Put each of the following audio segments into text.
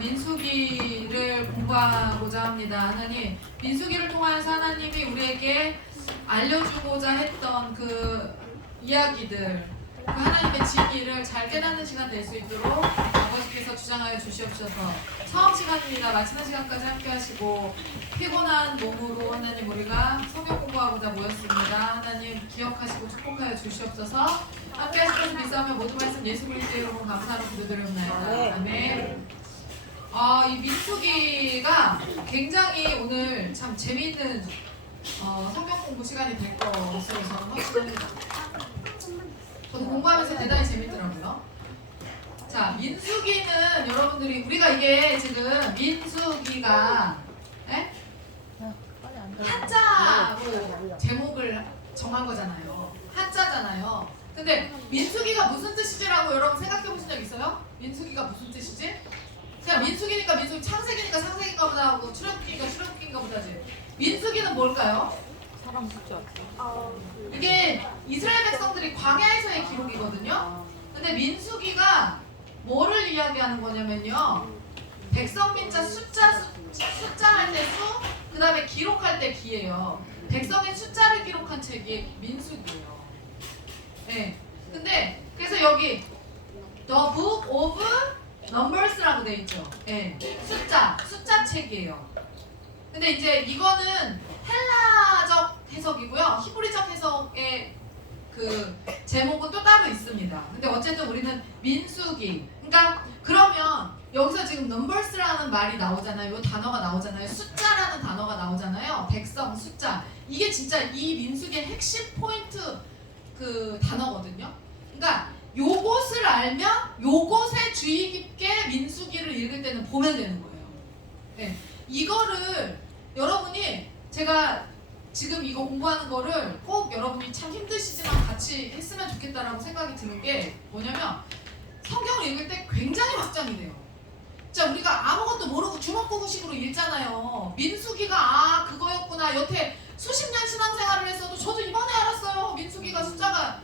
민수기를 공부하고자 합니다. 하나님, 민수기를 통하여서 하나님이 우리에게 알려주고자 했던 그 이야기들, 그 하나님의 진리를 잘 깨닫는 시간 될 수 있도록 아버지께서 주장하여 주시옵소서. 처음 시간입니다. 마치는 시간까지 함께 하시고 피곤한 몸으로 하나님 우리가 성경 공부하고자 모였습니다. 하나님 기억하시고 축복하여 주시옵소서. 함께 하실 것을 믿사오며 모든 말씀 예수 그리스도의 이름으로 감사하며 기도드리옵나이다. 아멘. 이 민수기가 굉장히 오늘 참 재미있는 성경 공부 시간이 될 것으로 저는 확신합니다. 저도 공부하면서 대단히 재밌더라고요. 자, 민수기는 여러분들이 우리가 이게 지금 민수기가 한자로 제목을 정한 거잖아요. 한자잖아요. 근데 민수기가 무슨 뜻이지라고 여러분 생각해 보신 적 있어요? 민수기가 무슨 뜻이지? 그냥 민수기니까 민수기, 창세기니까 창세기인가 보다 하고 출애굽기니까 출애굽기인가 보다지. 민수기는 뭘까요? 사람 숫자. 이게 이스라엘 백성들이 광야에서의 기록이거든요. 근데 민수기가 뭐를 이야기하는 거냐면요, 백성 민자 숫자 할 때 수, 그 다음에 기록할 때 기예요. 백성의 숫자를 기록한 책이 민수기예요. 네. 근데 그래서 여기 The Book of Numbers라고 돼 있죠. 네. 숫자 책이에요. 근데 이제 이거는 헬라적 해석이고요. 히브리적 해석의 그 제목은 또 따로 있습니다. 근데 어쨌든 우리는 민수기. 그러니까 그러면 여기서 지금 numbers라는 말이 나오잖아요. 이 단어가 나오잖아요. 숫자라는 단어가 나오잖아요. 백성, 숫자. 이게 진짜 이 민수기의 핵심 포인트 그 단어거든요. 그러니까 요것을 알면 요것에 주의 깊게 민수기를 읽을 때는 보면 되는 거예요. 네. 이거를 여러분이 제가 지금 이거 공부하는 거를 꼭 여러분이 참 힘드시지만 같이 했으면 좋겠다라고 생각이 드는 게 뭐냐면 성경을 읽을 때 굉장히 확장이 돼요. 자, 우리가 아무것도 모르고 주먹구구식으로 읽잖아요. 민수기가 그거였구나. 여태 수십 년 신앙생활을 했어도 저도 이번에 알았어요. 민수기가 숫자가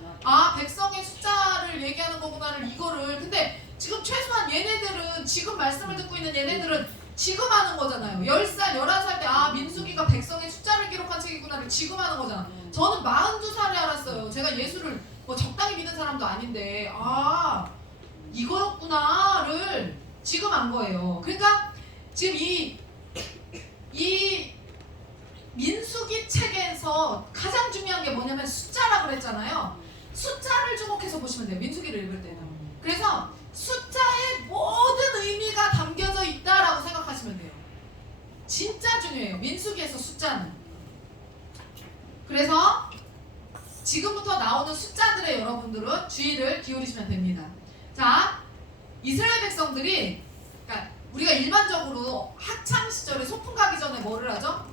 백성의 숫자를 얘기하는 거구나를 이거를. 근데 지금 최소한 얘네들은 지금 말씀을 듣고 있는 얘네들은 지금 하는 거잖아요. 10살, 11살 때 민수기가 백성의 숫자를 기록한 책이구나를 지금 하는 거잖아. 저는 42살에 알았어요. 제가 예수를 뭐 적당히 믿는 사람도 아닌데 이거였구나를 지금 한 거예요. 그러니까 지금 이 민수기 책에서 가장 중요한 게 뭐냐면 숫자라고 그랬잖아요. 숫자를 주목해서 보시면 돼요. 민수기를 읽을 때는. 그래서 숫자에 모든 의미가 담겨져 있다라고 생각하시면 돼요. 진짜 중요해요. 민수기에서 숫자는. 그래서 지금부터 나오는 숫자들의 여러분들은 주의를 기울이시면 됩니다. 자, 이스라엘 백성들이, 그러니까 우리가 일반적으로 학창 시절에 소풍 가기 전에 뭐를 하죠?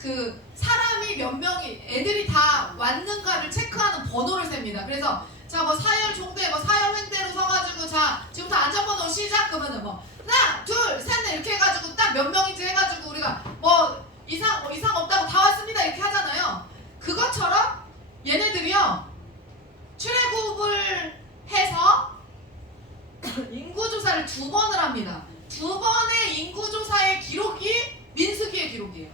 그 사람이 몇 명이, 애들이 다 왔는가를 체크하는 번호를 셉니다. 그래서 자, 뭐 사열 종대, 뭐 사열 횡대로 서가지고 자 지금부터 안전번호 시작. 그러면은 뭐 하나, 둘, 셋, 넷 이렇게 해가지고 딱 몇 명인지 해가지고 우리가 뭐 이상 없다고 다 왔습니다 이렇게 하잖아요. 그것처럼 얘네들이요 출애굽을 해서 인구조사를 2번을 합니다. 2번의 인구조사의 기록이 민수기의 기록이에요.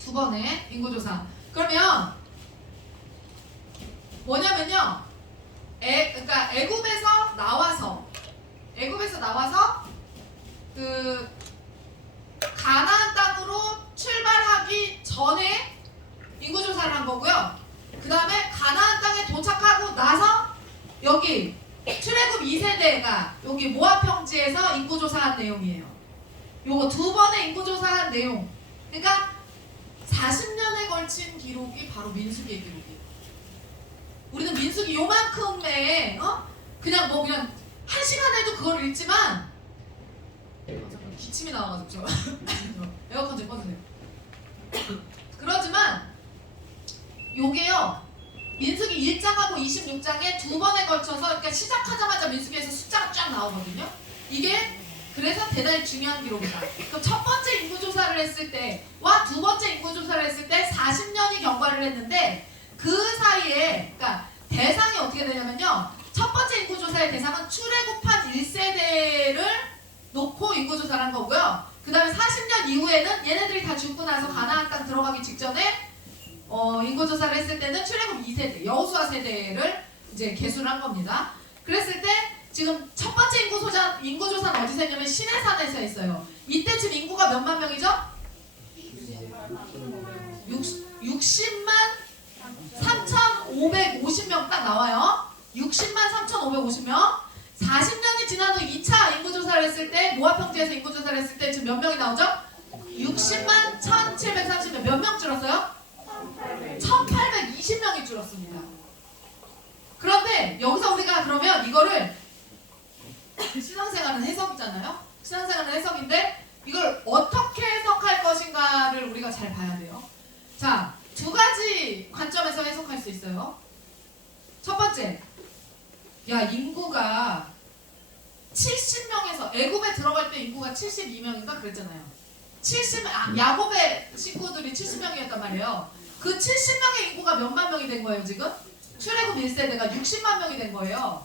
2번의 인구조사. 그러면 뭐냐면요, 그러니까 애굽에서 나와서 그 가나안 땅으로 출발하기 전에 인구조사를 한 거고요. 그 다음에 가나안 땅에 도착하고 나서 여기 출애굽 2세대가 여기 모압 평지에서 인구조사한 내용이에요. 요거 2번의 인구조사한 내용. 그러니까 40년에 걸친 기록이 바로 민수기의 기록이에요. 우리는 민수기 요만큼에 그냥 한 시간에도 그걸 읽지만 잠깐 기침이 나와가지고 에어컨 좀 꺼주세요. 그러지만 요게요 민수기 1장하고 26장에 2번에 걸쳐서, 그러니까 시작하자마자 민수기에서 숫자가 쫙 나오거든요. 이게 그래서 대단히 중요한 기록이다. 그럼 첫 번째 인구조사를 했을 때와 두 번째 인구조사를 했을 때 40년이 경과를 했는데 그 사이에, 그러니까 대상이 어떻게 되냐면요, 첫 번째 인구조사의 대상은 출애굽한 1세대를 말한 거고요. 그 다음에 40년 이후에는 얘네들이 다 죽고 나서 가나안 땅 들어가기 직전에 인구조사를 했을 때는 출애굽 2세대, 여호수아 세대를 이제 계수를 한 겁니다. 그랬을 때 지금 첫 번째 인구조사는 어디서 했냐면 시내산에서 했어요. 이때 지금 인구가 몇만 명이죠? 60만 3,550명 딱 나와요. 60만 3,550명. 40년이 지난 후 2차 인구조사를 했을 때 모아평지에서 인구조사를 했을 때 지금 몇 명이 나오죠? 60만 1,730명. 몇 명 줄었어요? 1,820명이 줄었습니다. 그런데 여기서 우리가 그러면 이거를 신앙생활은 해석이잖아요. 신앙생활은 해석인데 이걸 어떻게 해석할 것인가를 우리가 잘 봐야 돼요. 자, 두 가지 관점에서 해석할 수 있어요. 첫 번째, 야, 인구가 70명에서 애굽에 들어갈 때 인구가 72명인가 그랬잖아요. 야곱의 식구들이 70명이었단 말이에요. 그 70명의 인구가 몇만 명이 된 거예요, 지금? 출애굽 1세대가 60만 명이 된 거예요.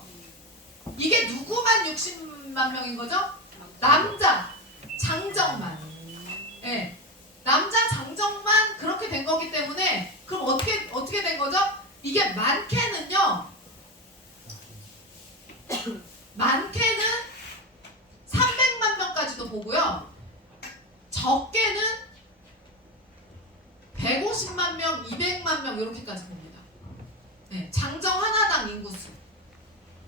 이게 누구만 60만 명인 거죠? 남자, 장정만. 예. 남자, 장정만 그렇게 된 거기 때문에 그럼 어떻게 된 거죠? 이게 많게는요. 많게는 300만 명까지도 보고요. 적게는 150만 명, 200만 명 이렇게까지 봅니다. 네, 장정 하나당 인구수.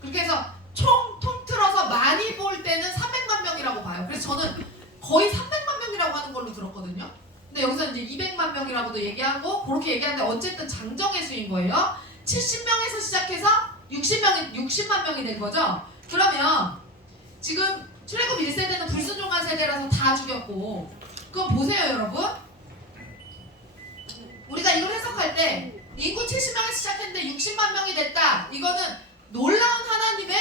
그렇게 해서 통틀어서 많이 볼 때는 300만 명이라고 봐요. 그래서 저는 거의 300만 명이라고 하는 걸로 들었거든요. 근데 여기서 이제 200만 명이라고도 얘기하고 그렇게 얘기하는데 어쨌든 장정의 수인 거예요. 70명에서 시작해서 60만 명이 된 거죠. 그러면 지금 출애굽 1세대는 불순종한 세대라서 다 죽였고, 그럼 보세요 여러분. 우리가 이걸 해석할 때 인구 70명에서 시작했는데 60만 명이 됐다. 이거는 놀라운 하나님의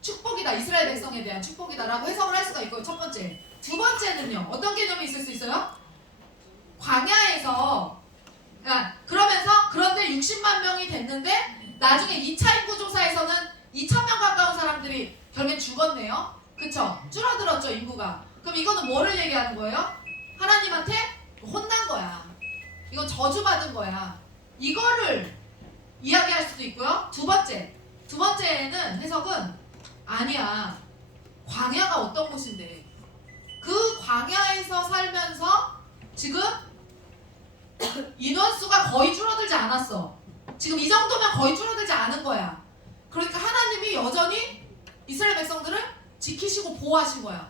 축복이다. 이스라엘 백성에 대한 축복이다라고 해석을 할 수가 있고요. 첫 번째. 두 번째는요. 어떤 개념이 있을 수 있어요? 광야에서 그런데 60만 명이 됐는데 나중에 2차 인구조사에서는 2,000명 가까운 사람들이 결국엔 죽었네요. 그쵸? 줄어들었죠 인구가. 그럼 이거는 뭐를 얘기하는 거예요? 하나님한테 혼난 거야. 이건 저주받은 거야. 이거를 이야기할 수도 있고요. 두 번째는 해석은 아니야. 광야가 어떤 곳인데 그 광야에서 살면서 지금 인원수가 거의 줄어들지 않았어. 지금 이 정도면 거의 줄어들지 않은 거야. 그러니까 하나님이 여전히 이스라엘 백성들을 지키시고 보호하신 거야.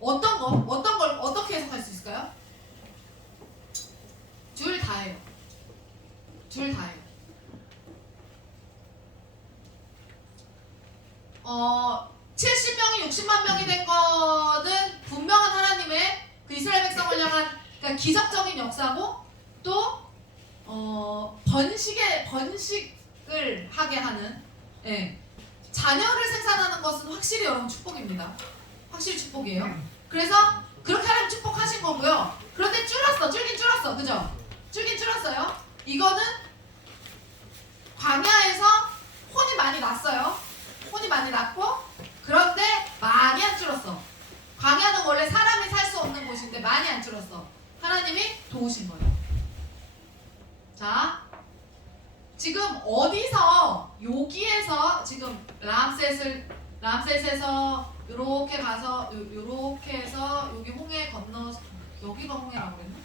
어떤 걸 어떻게 해석할 수 있을까요? 둘 다예요. 70명이 60만 명이 된 거는 분명한 하나님의 그 이스라엘 백성을 향한 그러니까 기적적인 역사고 또 번식을 하게 하는 자녀를 생산하는 것은 확실히 여러분 축복입니다. 확실히 축복이에요. 그래서 그렇게 하나님 축복하신 거고요. 그런데 줄긴 줄었어. 그죠? 줄긴 줄었어요. 이거는 광야에서 혼이 많이 났어요. 혼이 많이 났고 그런데 많이 안 줄었어. 광야는 원래 사람이 살 수 없는 곳인데 많이 안 줄었어. 하나님이 도우신 거예요. 자, 지금 어디서 여기에서 지금 람셋에서 요렇게 가서 요렇게 해서 여기 홍해 건너 여기가 홍해라고 그랬나?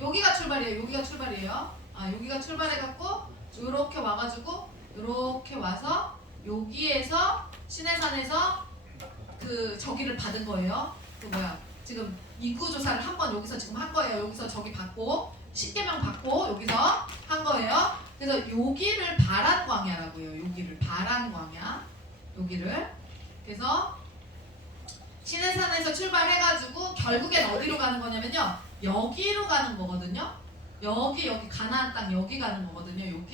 여기가 출발이에요. 여기가 출발해갖고 요렇게 와가지고 요렇게 와서 여기에서 시내산에서 그 저기를 받은 거예요. 지금 인구조사를 한번 여기서 지금 한 거예요. 여기서 저기 받고 10개명 받고 여기서 한 거예요. 그래서 여기를 바란 광야라고요. 여기를 바란 광야. 여기를. 그래서 시내산에서 출발해가지고 결국엔 어디로 가는 거냐면요. 여기로 가는 거거든요. 여기 가나안 땅 여기 가는 거거든요.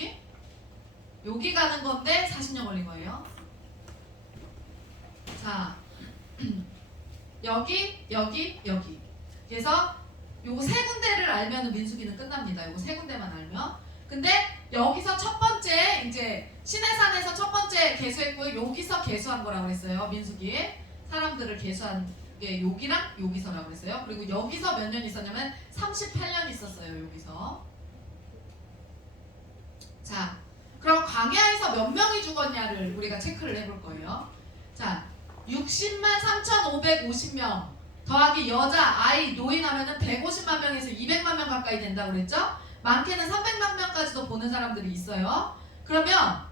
여기 가는 건데 40년 걸린 거예요. 자, 여기. 그래서 요거 세 군데를 알면 민수기는 끝납니다. 요거 세 군데만 알면. 근데 여기서 첫 번째 이제 시내산에서 첫 번째 개수했고요. 여기서 개수한 거라고 했어요. 민수기. 사람들을 계수한 게 여기랑 여기서라고 했어요. 그리고 여기서 몇 년 있었냐면 38년 있었어요. 여기서. 자, 그럼 광야에서 몇 명이 죽었냐를 우리가 체크를 해볼 거예요. 자, 60만 3,550명 더하기 여자, 아이, 노인 하면은 150만 명에서 200만 명 가까이 된다고 그랬죠? 많게는 300만 명까지도 보는 사람들이 있어요. 그러면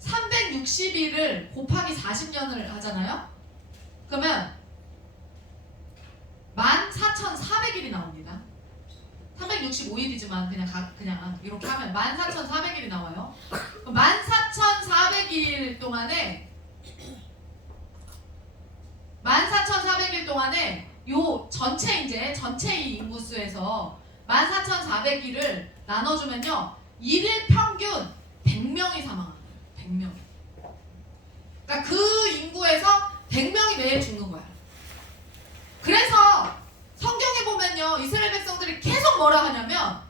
360일을 곱하기 40년을 하잖아요? 그러면 14,400일이 나옵니다. 365일이지만 그냥 이렇게 하면 14,400일이 나와요. 14,400일 동안에 14,400일 동안에 요 전체 이 인구수에서 14,400일을 나눠주면요 1일 평균 100명이 사망합니다. 100명. 그러니까 그 인구에서 100명이 매일 죽는 거야. 그래서 성경에 보면요 이스라엘 백성들이 계속 뭐라 하냐면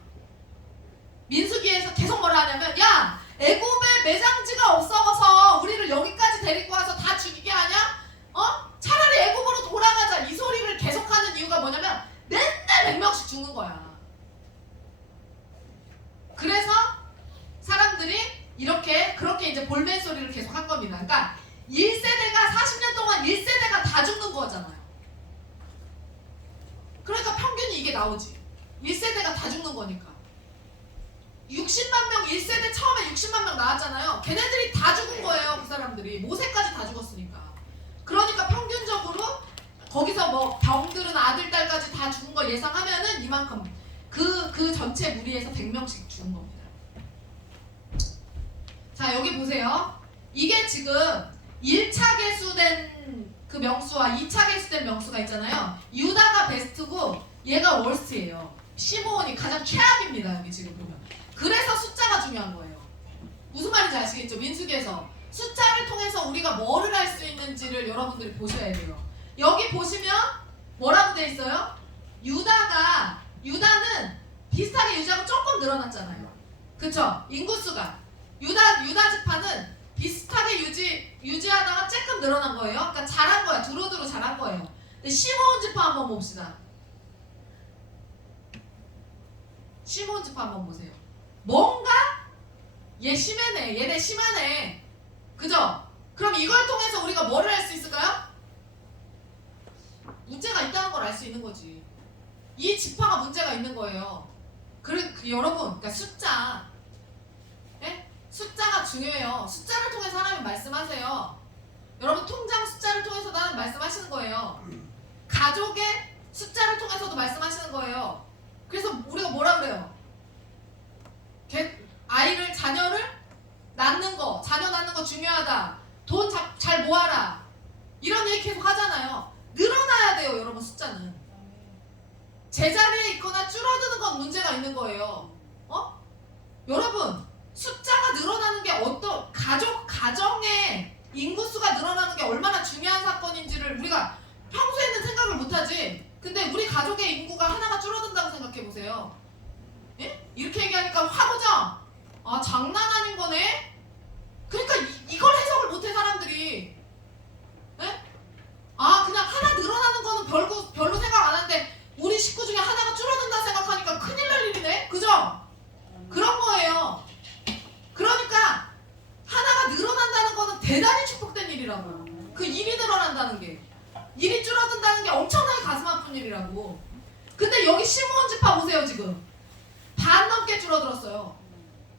민수기에서 계속 뭐라 하냐면 야 애굽에 매장지가 없어서 우리를 여기까지 데리고 와서 다 죽이게 하냐? 차라리 애굽으로 돌아가자 이 소리를 계속하는 이유가 뭐냐면 맨날 100명씩 죽는 거야. 그래서 사람들이 그렇게 이제 볼멘 소리를 계속 한 겁니다. 그러니까 1세대가 40년 동안 1세대가 다 죽는 거잖아요. 그러니까 평균이 이게 나오지. 1세대가 다 죽는 거니까. 60만 명 1세대 처음에 60만 명 나왔잖아요. 걔네들이 다 죽은 거예요. 그 사람들이. 모세까지 다 죽었으니까. 그러니까 평균적으로 거기서 뭐 병들은 아들, 딸까지 다 죽은 거 예상하면은 이만큼 그 전체 무리에서 100명씩 죽은 겁니다. 자 여기 보세요. 이게 지금 1차 개수된 그 명수와 2차 개수된 명수가 있잖아요. 유다가 베스트고 얘가 월스트예요. 시므온이 가장 최악입니다. 여기 지금 보면. 그래서 숫자가 중요한 거예요. 무슨 말인지 아시겠죠? 민수기에서 숫자를 통해서 우리가 뭐를 할 수 있는지를 여러분들이 보셔야 돼요. 여기 보시면 뭐라고 돼 있어요? 유다는 비슷하게 유지하고 조금 늘어났잖아요. 그쵸? 인구수가 유다 지파는 비슷하게 유지하다가 조금 늘어난 거예요. 그러니까 잘한 거야. 두루두루 잘한 거예요. 근데 시므온 지파 한번 봅시다. 시므온 지파 한번 보세요. 뭔가 얘 심하네. 얘네 심하네. 그죠? 그럼 이걸 통해서 우리가 뭐를 할 수 있을까요? 문제가 있다는 걸 알 수 있는 거지. 이 지파가 문제가 있는 거예요. 여러분, 그러니까 숫자. 예? 숫자가 중요해요. 숫자를 통해서 하나님 말씀하세요. 여러분 통장 숫자를 통해서도 하나님 말씀하시는 거예요. 가족의 숫자를 통해서도 말씀하시는 거예요. 그래서 우리가 뭐라 그래요? 자녀를 낳는 거, 자녀 낳는 거 중요하다. 돈 잘 모아라. 이런 얘기 계속 하잖아요. 늘어나야 돼요, 여러분 숫자는. 제자리에 있거나 줄어드는 건 문제가 있는 거예요. 여러분 숫자가 늘어나는 게 가정의 인구수가 늘어나는 게 얼마나 중요한 사건인지를 우리가 평소에는 생각을 못하지. 근데 우리 가족의 인구가 하나가 줄어든다고 생각해보세요. 예? 이렇게 얘기하니까 확 오죠? 아 장난 아닌 거네? 그러니까 이걸 해석을 못해 사람들이. 예? 아 그냥 하나 늘어나는 거는 별로 생각 안 하는데 우리 식구 중에 하나가 줄어든다 생각하니까 큰일 날 일이네? 그죠? 그런 거예요. 그러니까 하나가 늘어난다는 거는 대단히 축복된 일이라고. 그 일이 늘어난다는 게, 일이 줄어든다는 게 엄청나게 가슴 아픈 일이라고. 근데 여기 시므온 지파 보세요. 지금 반 넘게 줄어들었어요.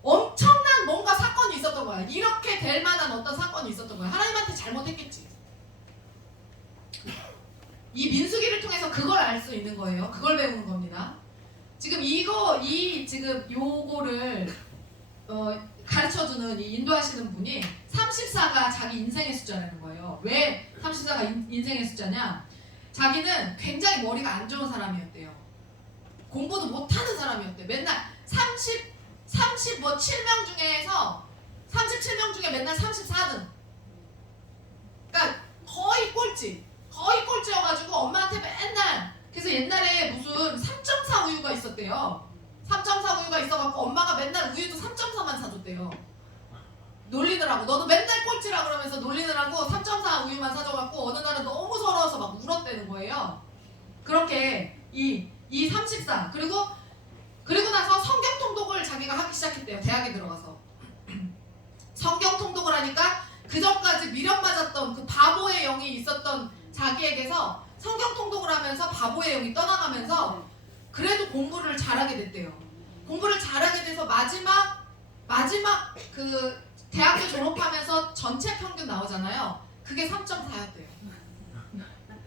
엄청난 뭔가 사건이 있었던 거야. 이렇게 될 만한 어떤 사건이 있었던 거야. 하나님한테 잘못했겠지. 이 민수기를 통해서 그걸 알 수 있는 거예요. 그걸 배우는 겁니다. 지금 지금 요거를 가르쳐주는 이 인도하시는 분이 34가 자기 인생의 숫자라는 거예요. 왜 34가 인생의 숫자냐? 자기는 굉장히 머리가 안 좋은 사람이었대요. 공부도 못하는 사람이었대. 맨날 37명 중에서 37명 중에 맨날 34등. 그러니까 거의 꼴찌여가지고 엄마한테 맨날. 그래서 옛날에 무슨 3.4 우유가 있었대요. 3.4 우유가 있어갖고 엄마가 맨날 우유도 3.4만 사줬대요. 놀리느라고. 너도 맨날 꼴찌라 그러면서 놀리느라고 3.4 우유만 사줘갖고 어느 날은 너무 서러워 되는 거예요. 그렇게 이 34 그리고 나서 성경 통독을 자기가 하기 시작했대요. 대학에 들어가서 성경 통독을 하니까 그 전까지 미련맞았던 그 바보의 영이 있었던 자기에게서 성경 통독을 하면서 바보의 영이 떠나가면서 그래도 공부를 잘하게 됐대요. 공부를 잘하게 돼서 마지막 그 대학교 졸업하면서 전체 평균 나오잖아요. 그게 3.4였대요.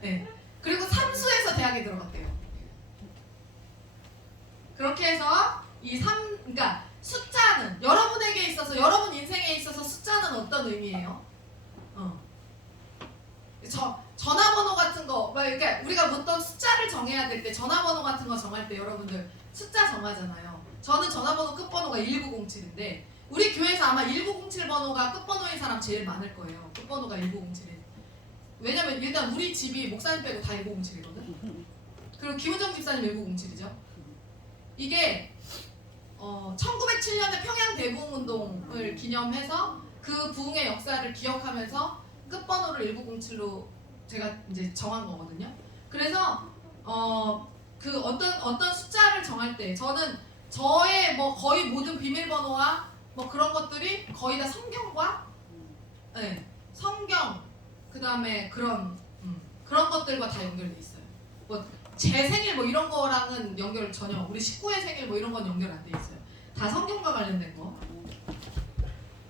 네. 그리고 삼수에서 대학에 들어갔대요. 그렇게 해서 그러니까 숫자는 여러분에게 있어서 여러분 인생에 있어서 숫자는 어떤 의미예요? 전화번호 같은 거, 그러니까 우리가 어떤 숫자를 정해야 될 때 전화번호 같은 거 정할 때 여러분들 숫자 정하잖아요. 저는 전화번호 끝번호가 1907인데 우리 교회에서 아마 1907 번호가 끝번호인 사람 제일 많을 거예요. 끝번호가 1907이. 왜냐면 일단 우리 집이 목사님 빼고 다 1907이거든. 그리고 김은정 집사님 1907이죠. 이게 1907년에 평양 대부흥운동을 기념해서 그 부흥의 역사를 기억하면서 끝번호를 1907로 제가 이제 정한 거거든요. 그래서 그 어떤 숫자를 정할 때 저는 저의 뭐 거의 모든 비밀번호와 뭐 그런 것들이 거의 다 성경과 성경 그다음에 그런 것들과 다 연결돼 있어요. 뭐 제 생일 뭐 이런 거랑은 연결 전혀 우리 식구의 생일 뭐 이런 건 연결 안 돼 있어요. 다 성경과 관련된 거.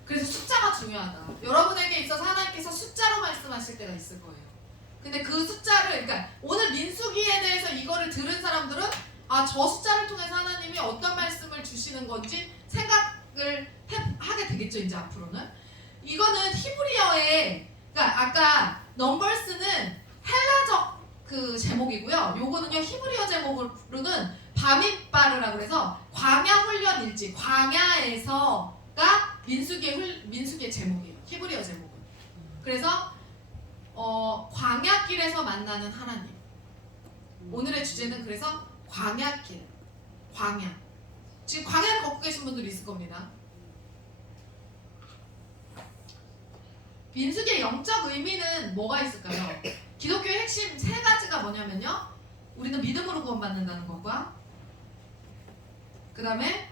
그래서 숫자가 중요하다. 여러분에게 있어서 하나님께서 숫자로 말씀하실 때가 있을 거예요. 근데 그 숫자를 그러니까 오늘 민수기에 대해서 이거를 들은 사람들은 저 숫자를 통해서 하나님이 어떤 말씀을 주시는 건지 생각을 하게 되겠죠. 이제 앞으로는 이거는 히브리어의 그러니까 아까 넘버스는 헬라적 그 제목이고요. 요거는요 히브리어 제목으로는 바미바르라고 해서 광야 훈련 일지 광야에서가 민수기의 제목이에요. 히브리어 제목은. 그래서 광야길에서 만나는 하나님. 오늘의 주제는 그래서 광야길, 광야. 지금 광야를 걷고 계신 분들이 있을 겁니다. 민수기의 영적 의미는 뭐가 있을까요? 기독교의 핵심 세 가지가 뭐냐면요. 우리는 믿음으로 구원받는다는 것과 그 다음에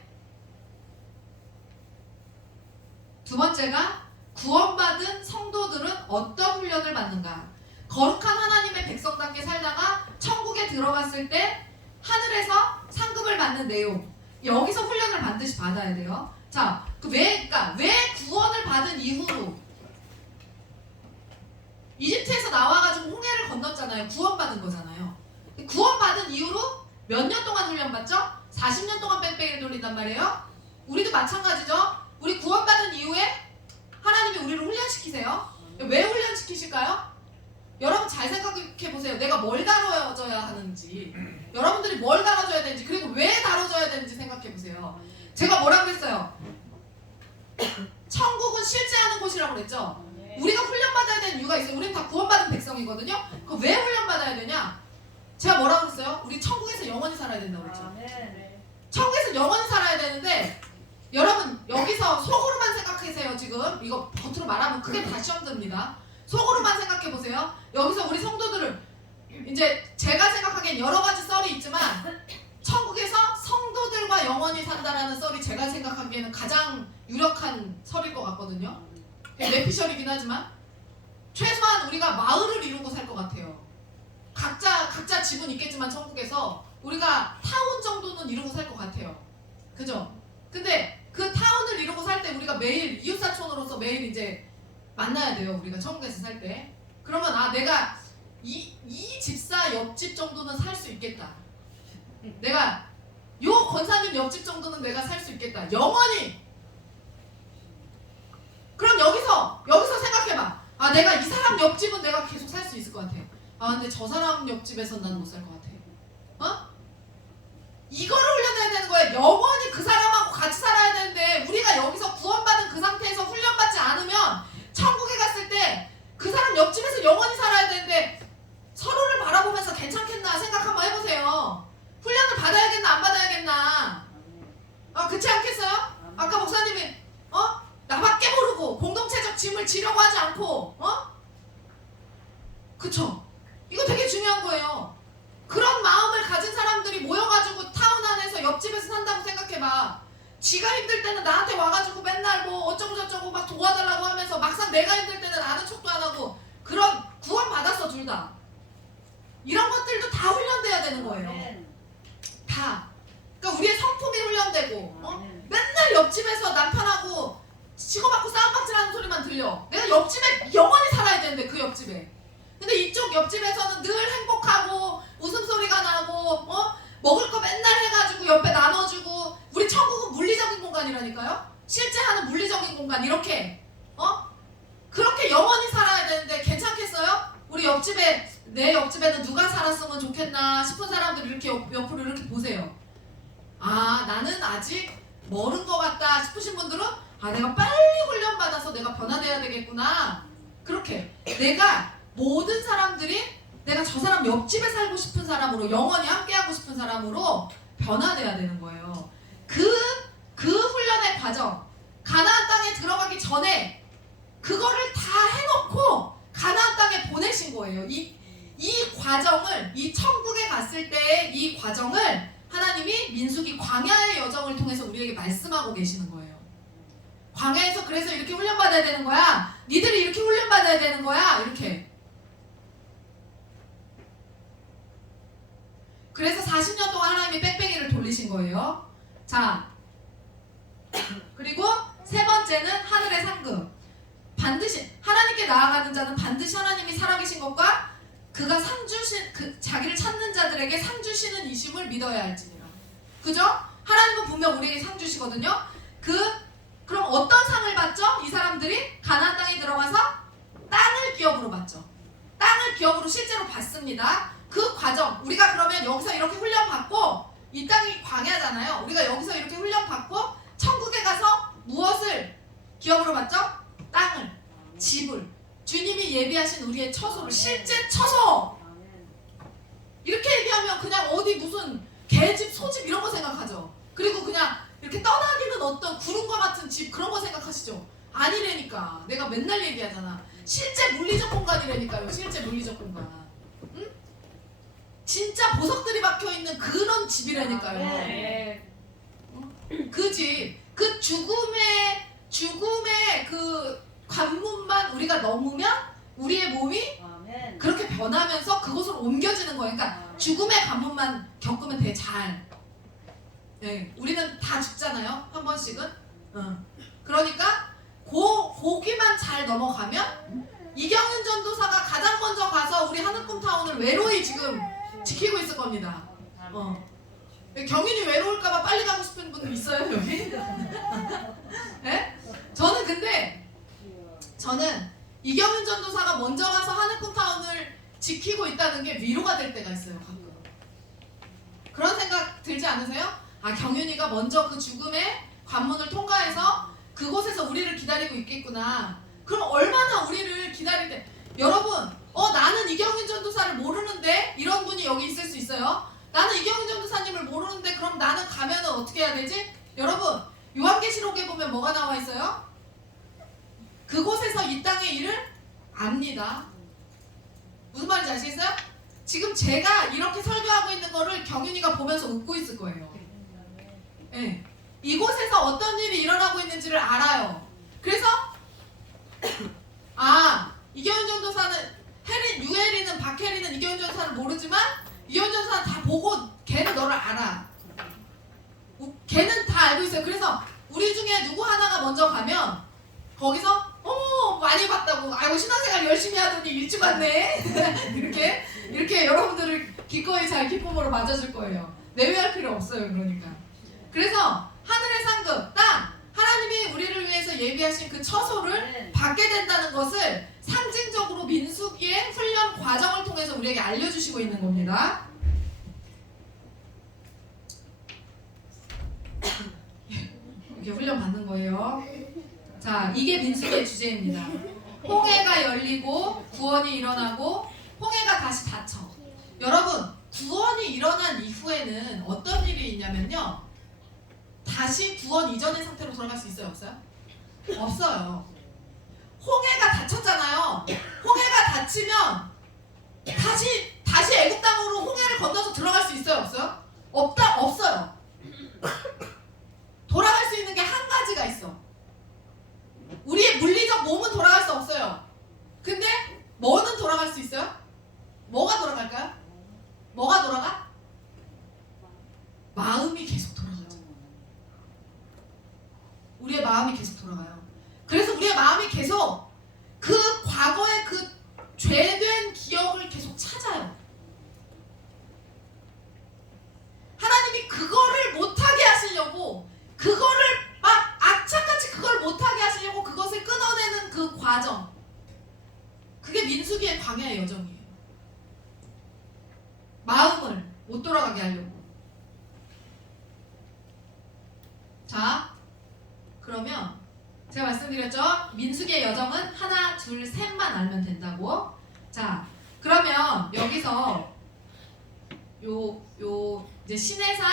두 번째가 구원받은 성도들은 어떤 훈련을 받는가. 거룩한 하나님의 백성답게 살다가 천국에 들어갔을 때 하늘에서 상급을 받는 내용. 여기서 훈련을 반드시 받아야 돼요. 자, 왜 구원을 받은 이후로 이집트에서 나와가지고 홍해를 건넜잖아요. 구원받은 거잖아요. 구원받은 이후로 몇 년 동안 훈련받죠? 40년 동안 뺑뺑이를 돌린단 말이에요. 우리도 마찬가지죠. 우리 구원받은 이후에 하나님이 우리를 훈련시키세요. 왜 훈련시키실까요? 여러분 잘 생각해보세요. 내가 뭘 다뤄줘야 하는지, 여러분들이 뭘 다뤄줘야 되는지, 그리고 왜 다뤄줘야 되는지 생각해보세요. 제가 뭐라고 했어요? 천국은 실제하는 곳이라고 그랬죠? 우리가 훈련받아야 되는 이유가 있어요. 우리는 다 구원받은 백성이거든요. 그럼 왜 훈련받아야 되냐? 제가 뭐라고 했어요? 우리 천국에서 영원히 살아야 된다고 그랬죠. 천국에서 영원히 살아야 되는데 여러분 여기서 속으로만 생각하세요. 지금 이거 겉으로 말하면 크게 다 시험 듭니다. 속으로만 생각해보세요. 여기서 우리 성도들을 이제 제가 생각하기엔 여러 가지 썰이 있지만 천국에서 성도들과 영원히 산다라는 썰이 제가 생각하기에는 가장 유력한 설일 것 같거든요. 뇌피셜이긴 하지만 최소한 우리가 마을을 이루고 살 것 같아요. 각자 집은 있겠지만 천국에서 우리가 타운 정도는 이루고 살 것 같아요. 그죠? 근데 그 타운을 이루고 살 때 우리가 매일 이웃사촌으로서 매일 이제 만나야 돼요. 우리가 천국에서 살 때. 그러면 내가 이 집사 옆집 정도는 살 수 있겠다. 내가 요 권사님 옆집 정도는 내가 살 수 있겠다. 영원히. 그럼 여기서 생각해봐. 내가 이 사람 옆집은 내가 계속 살 수 있을 것 같아. 근데 저 사람 옆집에선 난 못 살 것 같아. 이거를 훈련해야 되는 거예요. 영원히 그 사람하고 같이 살아야 되는데 우리가 여기서 구원받은 그 상태에서 훈련받지 않으면 천국에 갔을 때 그 사람 옆집에서 영원히 살아야 되는데 서로를 바라보면서 괜찮겠나 생각 한번 해보세요. 훈련을 받아야겠나 안 받아야겠나. 그렇지 않겠어요? 아까 목사님이 나밖에 모르고 공동체적 짐을 지려고 하지 않고 그쵸? 이거 되게 중요한 거예요. 그런 마음을 가진 사람들이 모여가지고 타운 안에서 옆집에서 산다고 생각해봐. 지가 힘들 때는 나한테 와가지고 맨날 뭐 어쩌고 저쩌고 막 도와달라고 하면서 막상 내가 힘들 때는 아는 척도 안 하고 그런 구원 받았어 둘 다. 이런 것들도 다 훈련돼야 되는 거예요. 다. 그러니까 우리의 성품이 훈련되고 맨날 옆집에서 남편하고 치고받고 싸움박질하는 소리만 들려. 내가 옆집에 영원히 살아야 되는데 그 옆집에. 근데 이쪽 옆집에서는 늘 행복하고 웃음소리가 나고 먹을 거 맨날 해가지고 옆에 나눠주고. 우리 천국은 물리적인 공간이라니까요. 실제 하는 물리적인 공간. 이렇게 그렇게 영원히 살아야 되는데 괜찮겠어요? 우리 옆집에 내 옆집에는 누가 살았으면 좋겠나 싶은 사람들 이렇게 옆으로 이렇게 보세요. 아 나는 아직 멀은 것 같다 싶으신 분들은 아 내가 빨리 훈련받아서 내가 변화돼야 되겠구나. 그렇게 내가 모든 사람들이 내가 저 사람 옆집에 살고 싶은 사람으로 영원히 함께하고 싶은 사람으로 변화돼야 되는 거예요. 그 훈련의 과정, 가나안 땅에 들어가기 전에 그거를 다 해놓고 가나안 땅에 보내신 거예요. 이 과정을, 이 천국에 갔을 때의 이 과정을 하나님이 민수기 광야의 여정을 통해서 우리에게 말씀하고 계시는 거예요. 광야에서 그래서 이렇게 훈련받아야 되는 거야. 니들이 이렇게 훈련받아야 되는 거야. 이렇게. 그래서 40년 동안 하나님이 뺑뺑이를 돌리신 거예요. 자, 그리고 세 번째는 하늘의 상급. 반드시 하나님께 나아가는 자는 반드시 하나님이 살아계신 것과 그가 상 주신 자기를 찾는 자들에게 상 주시는 이심을 믿어야 할지니라. 그죠? 하나님은 분명 우리에게 상 주시거든요. 그럼 어떤 상을 받죠? 이 사람들이 가나안 땅에 들어가서 땅을 기업으로 받죠. 땅을 기업으로 실제로 받습니다. 그 과정, 우리가 그러면 여기서 이렇게 훈련받고 이 땅이 광야잖아요. 우리가 여기서 이렇게 훈련받고 천국에 가서 무엇을 기업으로 받죠? 땅을, 집을, 주님이 예비하신 우리의 처소를, 실제 처소. 이렇게 얘기하면 그냥 어디 무슨 개집, 소집 이런 거 생각하죠. 그리고 그냥 이렇게 떠다니는 어떤 구름과 같은 집 그런 거 생각하시죠. 아니라니까. 내가 맨날 얘기하잖아. 실제 물리적 공간이라니까요. 실제 물리적 공간. 응? 진짜 보석들이 박혀있는 그런 집이라니까요. 그 집, 그 죽음의 그 관문만 우리가 넘으면 우리의 몸이 그렇게 변하면서 그곳으로 옮겨지는 거예요. 그러니까 죽음의 관문만 겪으면 되게 잘. 네, 우리는 다 죽잖아요. 한 번씩은. 그러니까 거기만 잘 넘어가면 이경윤 전도사가 가장 먼저 가서 우리 하늘꿈타운을 외로이 지금 지키고 있을 겁니다. 경윤이 외로울까봐 빨리 가고 싶은 분 있어요 여기? 네? 저는 이경윤 전도사가 먼저 가서 하늘꿈타운을 지키고 있다는 게 위로가 될 때가 있어요. 가끔. 그런 생각 들지 않으세요? 아 경윤이가 먼저 그 죽음의 관문을 통과해서 그곳에서 우리를 기다리고 있겠구나. 그럼 얼마나 우리를 기다릴 때 여러분 나는 이경윤 전도사를 모르는데 이런 분이 여기 있을 수 있어요. 나는 이경윤 전도사님을 모르는데 그럼 나는 가면은 어떻게 해야 되지? 여러분 요한계시록에 보면 뭐가 나와 있어요? 그곳에서 이 땅의 일을 압니다. 무슨 말인지 아시겠어요? 지금 제가 이렇게 설교하고 있는 거를 경윤이가 보면서 웃고 있을 거예요. 네. 이곳에서 어떤 일이 일어나고 있는지를 알아요. 그래서 이경윤 전도사는 유혜리는 박혜리는 이경윤 전도사를 모르지만 이경윤 전도사는 다 보고 걔는 너를 알아. 걔는 다 알고 있어요. 그래서 우리 중에 누구 하나가 먼저 가면 거기서 많이 봤다고 아이고 신앙생활 열심히 하더니 일찍 왔네 이렇게 여러분들을 기꺼이 잘 기쁨으로 맞아줄 거예요. 내외할 필요 없어요. 그러니까 그래서 하늘의 상급 땅 하나님이 우리를 위해서 예비하신 그 처소를 받게 된다는 것을 상징적으로 민수기의 훈련 과정을 통해서 우리에게 알려주시고 있는 겁니다. 이렇게 훈련 받는 거예요. 자, 이게 민수기의 주제입니다. 홍해가 열리고 구원이 일어나고 홍해가 다시 닫혀. 여러분, 구원이 일어난 이후에는 어떤 일이 있냐면요. 다시 구원 이전의 상태로 돌아갈 수 있어요? 없어요? 없어요. 홍해가 닫혔잖아요. 홍해가 닫히면 다시 애굽 땅으로 홍해를 건너서 들어갈 수 있어요, 없어요? 없어요. 돌아갈 수 있는 게 한 가지가 있어. 우리의 물리적 몸은 돌아갈 수 없어요. 근데 뭐는 돌아갈 수 있어요? 뭐가 돌아갈까요? 뭐가 돌아가? 마음이 계속 돌아가죠. 우리의 마음이 계속 돌아가요. 그래서 우리의 마음이 계속 그 과거의 그 죄된 기억을 계속 찾아요. 하나님이 그거를 못하게 하시려고, 그거를 막 악착같이 그걸 못하게 하시려고 그것을 끊어내는 그 과정, 그게 민수기의 광야의 여정이에요. 마음을 못 돌아가게 하려고. 자, 그러면 제가 말씀드렸죠? 민수기의 여정은 하나, 둘, 셋만 알면 된다고. 자, 그러면 여기서 이제 시내산,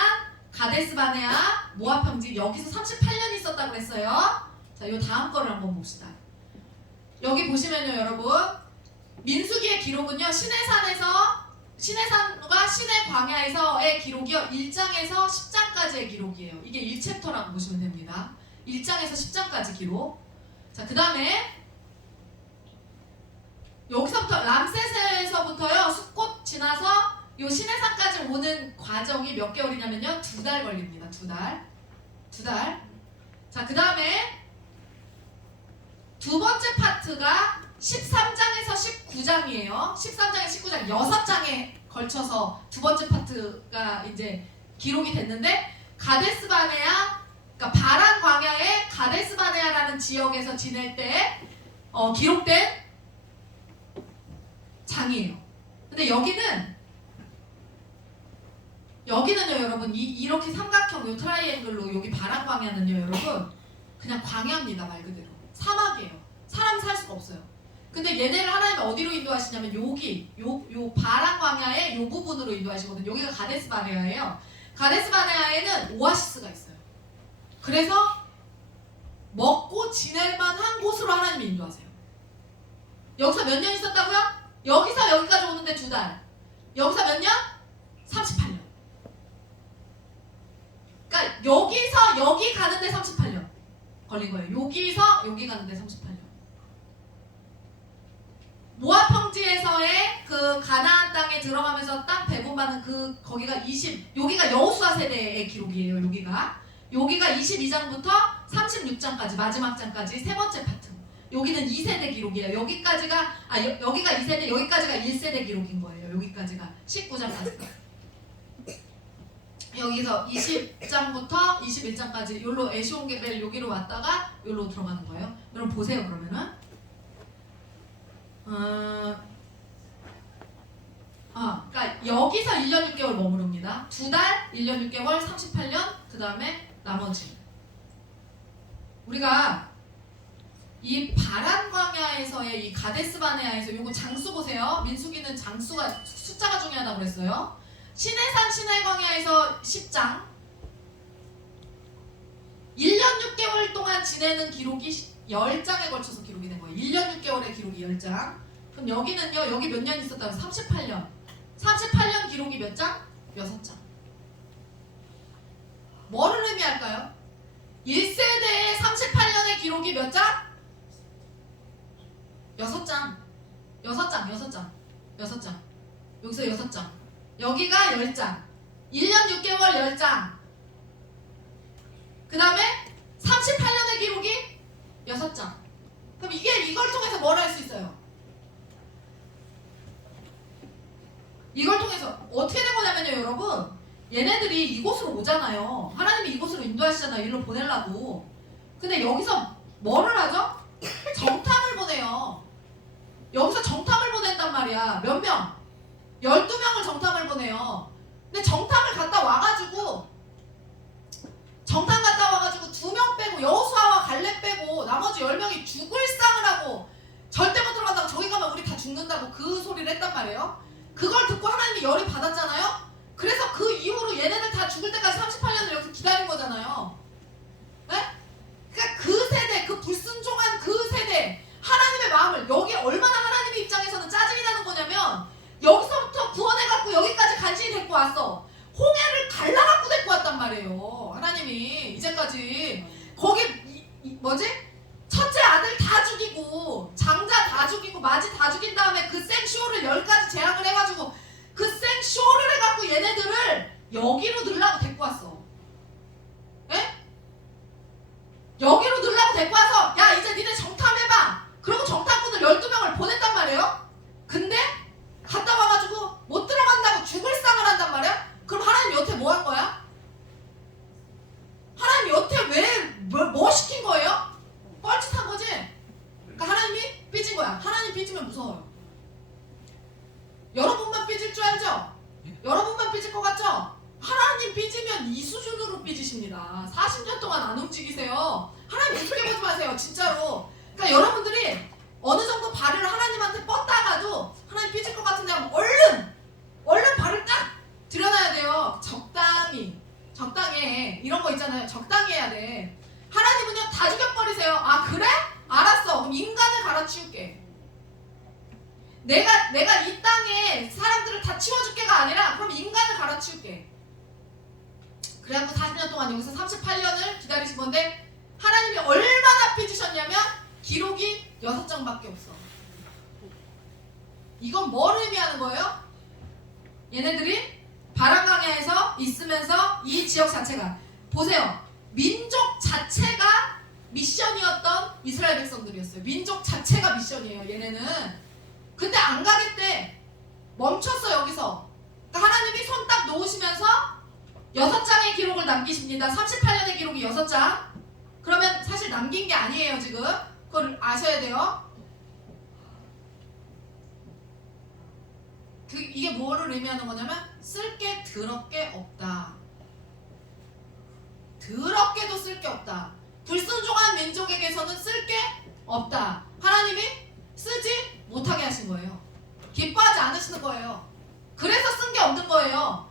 가데스 바네아, 모압 평지, 여기서 38년 있었다고 그랬어요. 자, 요 다음 거를 한번 봅시다. 여기 보시면요, 여러분, 민수기의 기록은요, 시내산과 시내 광야에서의 기록이요, 1장에서 10장까지의 기록이에요. 이게 1챕터라고 보시면 됩니다. 1장에서 10장까지 기록. 자, 그 다음에 여기서부터 람세스에서부터요, 숫꽃 지나서 요 시내산까지 오는 과정이 몇 개월이냐면요, 2달 걸립니다. 2달. 자, 그 다음에 두 번째 파트가 13장에서 19장이에요. 13장에 19장 6장에 걸쳐서 두 번째 파트가 이제 기록이 됐는데, 가데스 바네아, 그러니까 바란 광야의 가데스 바네아라는 지역에서 지낼 때 기록된 장이에요. 근데 여기는요, 여러분, 이렇게 삼각형 요 트라이앵글로 여기 바란 광야는요, 여러분, 그냥 광야입니다. 말 그대로 사막이에요. 사람이 살 수가 없어요. 근데 얘네를 하나님이 어디로 인도하시냐면 요 바란 광야의 요 부분으로 인도하시거든요. 여기가 가데스 바네아예요. 가데스 바네아에는 오아시스가 있어요. 그래서 먹고 지낼 만한 곳으로 하나님이 인도하세요. 여기서 몇 년 있었다고요? 여기서 여기까지 오는데 2달. 여기서 몇 년? 38년. 그러니까 여기서 여기 가는데 38년 걸린 거예요. 여기서 여기 가는데 38년. 모압 평지에서의 그 가나안 땅에 들어가면서 땅 배분받는 거기가 여기가 여호수아 세대의 기록이에요. 여기가 22장부터 36장까지 마지막 장까지 세 번째 파트. 여기는 2세대 기록이에요. 여기가 2세대, 여기까지가 1세대 기록인 거예요. 여기까지가 19장까지가. 여기서 20장부터 21장까지 여기로 에시온게벨 여기로 왔다가 여기로 들어가는 거예요. 여러분 보세요. 그러면은 그러니까 여기서 1년 6개월 머무릅니다. 2달, 1년 6개월, 38년, 그 다음에 나머지. 우리가 이 바란 광야에서의 이 가데스 바네아에서 요거 장수 보세요. 민수기는 장수가 숫자가 중요하다고 그랬어요. 시내산 시내 광야에서 10장, 1년 6개월 동안 지내는 기록이 10장에 걸쳐서 기록이 된 거예요. 1년 6개월의 기록이 10장. 그럼 여기는요, 여기 몇 년 있었다면 38년. 38년 기록이 몇 장? 6장. 뭐를 의미할까요? 1세대의 38년의 기록이 몇 장? 6장. 6장. 여기서 6장. 여기가 10장. 1년 6개월 10장. 그 다음에 38년의 기록이 6장. 그럼 이걸 통해서 뭘 할 수 있어요? 이걸 통해서 어떻게 된 거냐면요, 여러분, 얘네들이 이곳으로 오잖아요. 하나님이 이곳으로 인도하시잖아요. 일로 보내려고. 근데 여기서 뭐를 하죠? 정탐을 보내요. 여기서 정탐을 보낸단 말이야. 몇 명? 12명을 정탐을 보내요. 근데 정탐을 갔다 와가지고 2명 빼고 여호수아와 갈렙 빼고 나머지 10명이 죽을 상을 하고 절대 못 들어간다고, 저기 가면 우리 다 죽는다고 그 소리를 했단 말이에요. 그걸 듣고 하나님이 열이 받았잖아요. 그래서 그 이후로 얘네들 다 죽을 때까지 38년을 여기서 기다린 거잖아요. 네? 그러니까 그 세대, 그 불순종한 그 세대, 하나님의 마음을, 여기 얼마나 하나님의 입장에서는 짜증이 나는 거냐면, 데리고 왔어. 홍해를 갈라갖고 데리고 왔단 말이에요. 하나님이 이제까지 거기 뭐지? 첫째 아들 다 죽이고 장자 다 죽이고 마지 다 죽인 다음에 그 생쇼를 10가지 재앙을 해가지고 그 생쇼를 해갖고 얘네들을 여기로 넣으려고 데리고 왔어. 에? 여기로 넣으려고 데리고 와서 야 이제 니네 정탐해봐. 그리고 정탐꾼을 12명을 보냈단 말이에요. 근데 갔다 와가지고 못 들어간다고 죽을 상을 한단 말이야. 그럼 하나님 여태 뭐 한 거야? 하나님 여태 왜 뭐 시킨 거예요? 뻘짓한 거지? 그러니까 하나님이 삐진 거야. 하나님 삐지면 무서워요. 여러분만 삐질 줄 알죠? 여러분만 삐질 것 같죠? 하나님 삐지면 이 수준으로 삐지십니다. 40년 동안 안 움직이세요. 하나님 우습게 보지 마세요. 진짜로. 그러니까 여러분들이 어느 정도 발을 하나님한테 뻗다가도 하나님 삐질 것 같은데 하면 얼른 발을 딱 들여놔야 돼요. 적당히 해. 이런 거 있잖아요. 적당히 해야 돼. 하나님은요 다 죽여버리세요. 아 그래? 알았어. 그럼 인간을 갈아치울게. 내가 이 땅에 사람들을 다 치워줄게가 아니라 그럼 인간을 갈아치울게. 그래갖고 40년 동안 여기서 38년을 기다리신 건데 하나님이 얼마나 삐지셨냐면 기록이 6장밖에 없어. 이건 뭘 의미하는 거예요? 얘네들이 바람강야에서 있으면서 이 지역 자체가 보세요. 민족 자체가 미션이었던 이스라엘 백성들이었어요. 민족 자체가 미션이에요. 얘네는. 근데 안 가겠대. 멈췄어 여기서. 그러니까 하나님이 손 딱 놓으시면서 6장의 기록을 남기십니다. 38년의 기록이 6장. 그러면 사실 남긴 게 아니에요 지금. 그걸 아셔야 돼요. 이게 뭐를 의미하는 거냐면 쓸 게 더럽게 없다. 더럽게도 쓸 게 없다. 불순종한 민족에게서는 쓸 게 없다. 하나님이 쓰지 못하게 하신 거예요. 기뻐하지 않으시는 거예요. 그래서 쓴 게 없는 거예요.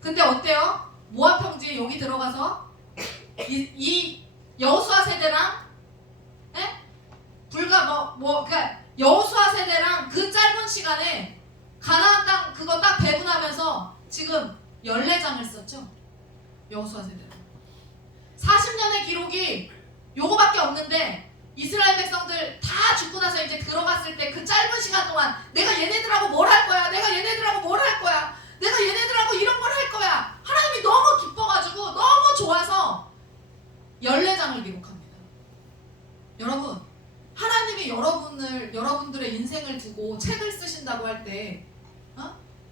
근데 어때요? 모압 평지에 여기 들어가서 이 여호수아 세대랑 불과 그러니까 여호수아 세대랑 그 짧은 시간에 가나안 땅 그거 딱 배분하면서 지금 14장을 썼죠. 여호수아 세대는 40년의 기록이 요거밖에 없는데 이스라엘 백성들 다 죽고 나서 이제 들어갔을 때 그 짧은 시간 동안 내가 얘네들하고 뭘 할 거야? 내가 얘네들하고 뭘 할 거야? 내가 얘네들하고 이런 걸 할 거야. 하나님이 너무 기뻐가지고 너무 좋아서 14장을 기록합니다. 여러분 하나님이 여러분들의 인생을 두고 책을 쓰신다고 할 때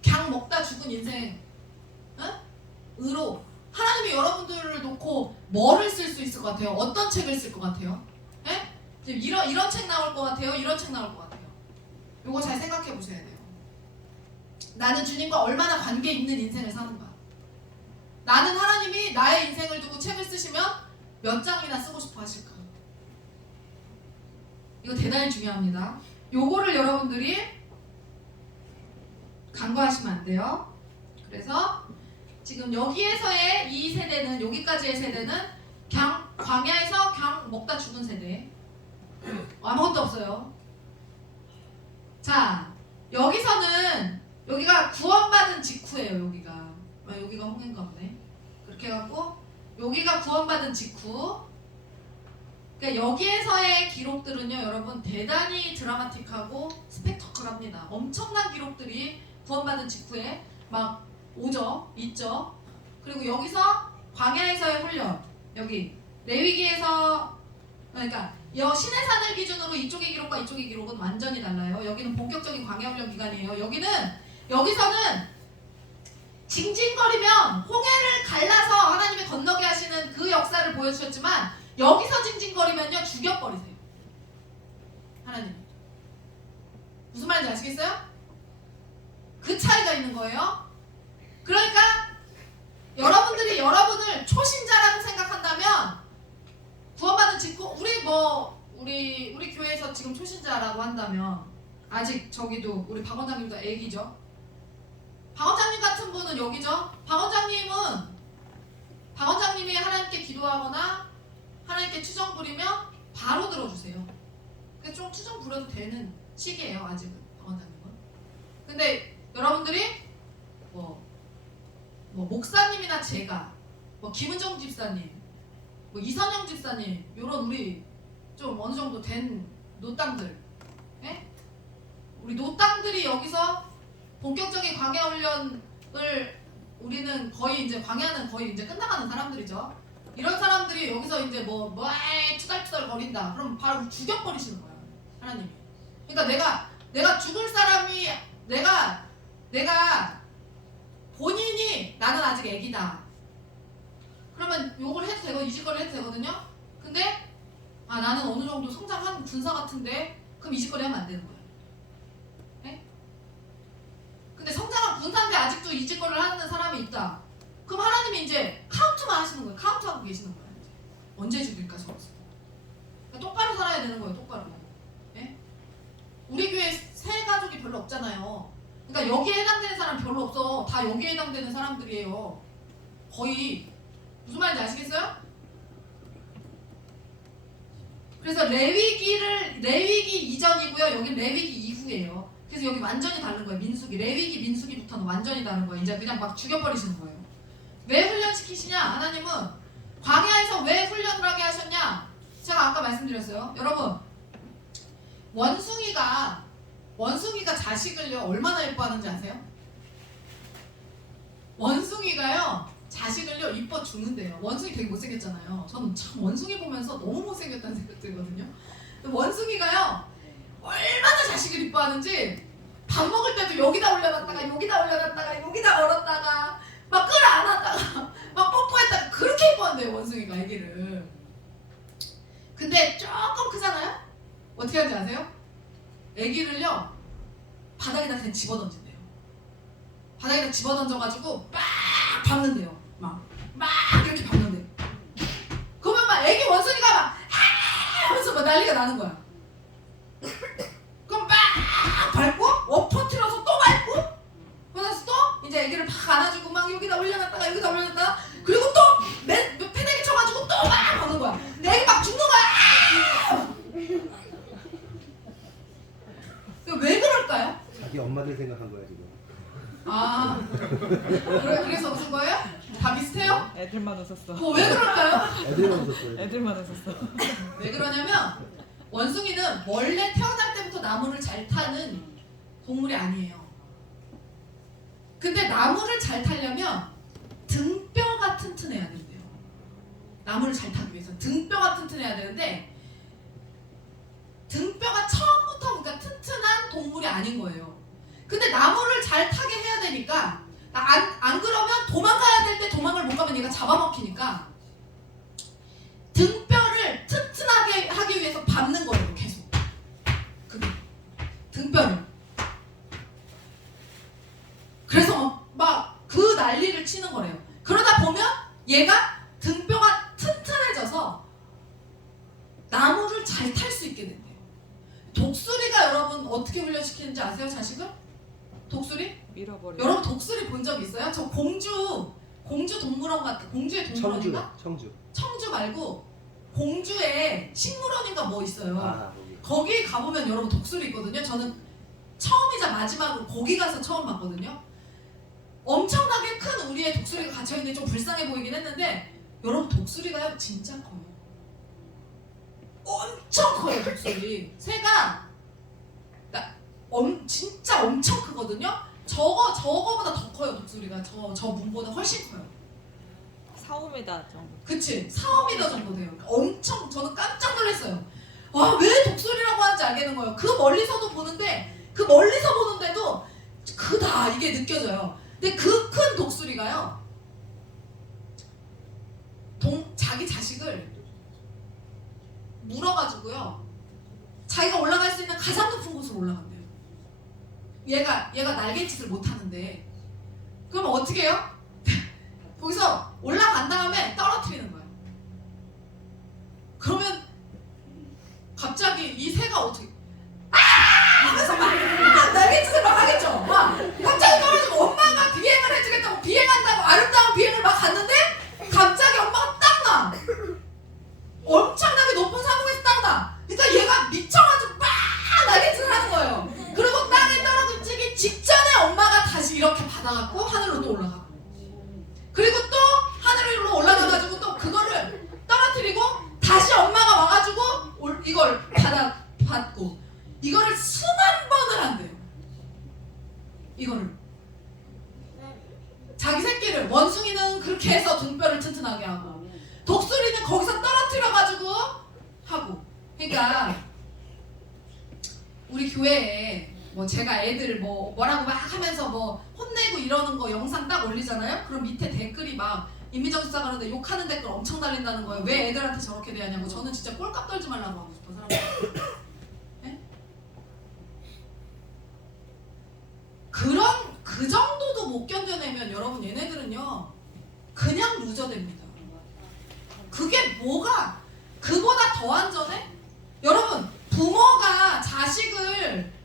그냥 먹다 죽은 인생 으로 하나님이 여러분들을 놓고 뭐를 쓸 수 있을 것 같아요? 어떤 책을 쓸 것 같아요? 이런 책 나올 것 같아요? 이런 책 나올 것 같아요? 요거 잘 생각해 보셔야 돼요. 나는 주님과 얼마나 관계 있는 인생을 사는 거야. 나는 하나님이 나의 인생을 두고 책을 쓰시면 몇 장이나 쓰고 싶어 하실까? 이거 대단히 중요합니다. 요거를 여러분들이 간과하시면 안 돼요. 그래서 지금 여기에서의 이 세대는 여기까지의 세대는 그냥 광야에서 그냥 먹다 죽은 세대. 아무것도 없어요. 자 여기서는 여기가 구원받은 직후예요. 여기가 홍해인가 보네. 그렇게 해갖고 여기가 구원받은 직후. 그러니까 여기에서의 기록들은요 여러분 대단히 드라마틱하고 스펙터클합니다. 엄청난 기록들이 구원받은 직후에 막 오죠, 있죠. 그리고 여기서 광야에서의 훈련, 여기 레위기에서 그러니까 신의 산을 기준으로 이쪽의 기록과 이쪽의 기록은 완전히 달라요. 여기는 본격적인 광야 훈련 기간이에요. 여기서는 징징거리면 홍해를 갈라서 하나님이 건너게 하시는 그 역사를 보여주셨지만 여기서 징징거리면요 죽여버리세요. 하나님. 무슨 말인지 아시겠어요? 그 차이가 있는 거예요. 그러니까 여러분들이 여러분을 초신자라고 생각한다면 구원받은 직후 우리 교회에서 지금 초신자라고 한다면 아직 저기도 우리 박 원장님도 애기죠. 박 원장님 같은 분은 여기죠. 박 원장님이 하나님께 기도하거나 하나님께 투정 부리면 바로 들어주세요. 그래서 좀 투정 부려도 되는 시기예요. 아직은 박 원장님은. 근데 여러분들이 뭐 목사님이나 제가, 뭐 김은정 집사님, 뭐 이선영 집사님, 요런 우리 좀 어느 정도 된 노땅들, 예? 우리 노땅들이 여기서 본격적인 광야 훈련을 우리는 거의 이제 광야는 거의 이제 끝나가는 사람들이죠. 이런 사람들이 여기서 이제 뭐 투덜투덜 거린다. 그럼 바로 죽여버리시는 거야, 하나님이. 그러니까 내가 죽을 사람이 내가 본인이 나는 아직 애기다. 그러면 요걸 해도 되고 이 짓거리 해도 되거든요. 근데 나는 어느 정도 성장한 군사 같은데 그럼 이 짓거리 하면 안 되는 거예요. 네? 근데 성장한 군사인데 아직도 이 짓거리를 하는 사람이 있다. 그럼 하나님이 이제 카운트만 하시는 거예요. 카운트하고 계시는 거예요. 이제. 언제 죽일까 서로. 그러니까 똑바로 살아야 되는 거예요. 똑바로. 네? 우리 교회 새 가족이 별로 없잖아요. 그러니까 여기에 해당되는 사람 별로 없어. 다 여기에 해당되는 사람들이에요. 거의. 무슨 말인지 아시겠어요? 그래서 레위기 이전이고요. 여기 레위기 이후예요. 그래서 여기 완전히 다른 거예요. 레위기부터는 완전히 다른 거예요. 이제 그냥 막 죽여버리시는 거예요. 왜 훈련시키시냐? 하나님은 광야에서 왜 훈련을 하게 하셨냐? 제가 아까 말씀드렸어요. 여러분, 원숭이가 자식을요 얼마나 예뻐하는지 아세요? 원숭이가요 자식을요 이뻐 주는데요. 원숭이 되게 못생겼잖아요. 저는 참 원숭이 보면서 너무 못생겼다는 생각 들거든요. 원숭이가요 얼마나 자식을 이뻐하는지 밥 먹을 때도 여기다 올려놨다가 여기다 얼었다가 막 끌어안았다가 막 뽀뽀했다가 그렇게 이뻐한대요. 원숭이가 애기를. 근데 조금 크잖아요? 어떻게 하는지 아세요? 애기를요 바닥에다 그냥 집어던진대요. 바닥에다 집어던져가지고 막 밟는데요. 막 이렇게 밟는데요. 그러면 막 애기 원숭이가 막 하면서 막 난리가 나는 거야. 그럼 막 밟고 엎어뜨려서 또 밟고 그래서 또 이제 애기를 막 안아주고 막 여기다 올려놨다가 그리고 또 패대기 쳐가지고 또 막 하는 거야. 근데 애기 막 죽는 거야. 왜 그럴까요? 자기 엄마들 생각한 거야 지금. 그래서 웃은 거예요? 다 비슷해요? 애들만 웃었어. 왜 그럴까요? 애들만 웃었어요. 애들만 웃었어. 왜 그러냐면 원숭이는 원래 태어날 때부터 나무를 잘 타는 동물이 아니에요. 근데 나무를 잘 타려면 등뼈가 튼튼해야 된대요. 나무를 잘 타기 위해서 등뼈가 튼튼해야 되는데 등뼈가 처음부터 그러니까 튼튼한 동물이 아닌 거예요. 근데 나무를 잘 타게 해야 되니까 안 그러면 도망가야 될 때 도망을 못 가면 얘가 잡아먹히니까 등뼈를 튼튼하게 하기 위해서 밟는 거예요. 계속 등뼈를. 그래서 막 그 난리를 치는 거래요. 그러다 보면 얘가 등뼈가 튼튼해져서 나무를 잘 탈 수 있게 된대요. 독수리가 여러분 어떻게 훈련시키는지 아세요? 자식을? 독수리? 밀어버려. 여러분 독수리 본 적 있어요? 저 공주 동물원 같은 공주의 동물원인가? 청주 말고 공주에 식물원인가 뭐 있어요. 거기 가보면 여러분 독수리 있거든요. 저는 처음이자 마지막으로 거기 가서 처음 봤거든요. 엄청나게 큰 우리의 독수리가 갇혀있는데 좀 불쌍해 보이긴 했는데 여러분 독수리가요 진짜 커요. 엄청 커요. 독수리 새가 진짜 엄청 크거든요. 저거보다 더 커요. 독수리가 저 문보다 훨씬 커요. 4-5m 정도. 그치? 4-5m 정도 돼요. 그러니까 엄청 저는 깜짝 놀랐어요. 와, 왜 독수리라고 하는지 알겠는 거예요. 그 멀리서도 보는데도 크다 이게 느껴져요. 근데 그 큰 독수리가요 자기 자식을 물어가지고요 자기가 올라갈 수 있는 가장 높은 곳으로 올라간대요. 얘가 날갯짓을 못 하는데 그러면 어떻게 해요? 거기서 올라간 다음에 떨어뜨리는 거예요. 그러면 갑자기 이 새가 어떻게 하면서 막 날갯짓을 막 하겠죠. 막 갑자기 떨어지고 엄마가 비행을 해주겠다고 비행한다고 아름다운 비행을 막 갔는데 갑자기 엄마가 딱 나. 엄청나게 높은 상공에서 딱 나. 그러니까 얘가 미쳐가지고 막 날갯짓을 하는 거예요. 그리고 땅에 떨어지기 직전에 엄마가 다시 이렇게 받아갖고 하늘로 또 올라가고. 그리고 또 하늘로 올라가가지고 또 그거를 떨어뜨리고 다시 엄마가 와가지고 이걸 받고 이거를 수만 번을 한대요. 이거를 자기 새끼를 원숭이는 그렇게 해서 등뼈를 튼튼하게 하고 독수리는 거기서 떨어뜨려가지고 하고. 그러니까 우리 교회에 뭐 제가 애들 뭐라고 막 하면서 뭐 혼내고 이러는 거 영상 딱 올리잖아요. 그럼 밑에 댓글이 막 임미정 수사 그러는데 욕하는 댓글 엄청 달린다는 거예요. 왜 애들한테 저렇게 대하냐고. 저는 진짜 꼴값 떨지 말라고 하고 싶어 사람들. 네? 그 정도도 못 견뎌내면 여러분 얘네들은요 그냥 루저됩니다. 그게 뭐가 그보다 더 안전해? 여러분 부모가 자식을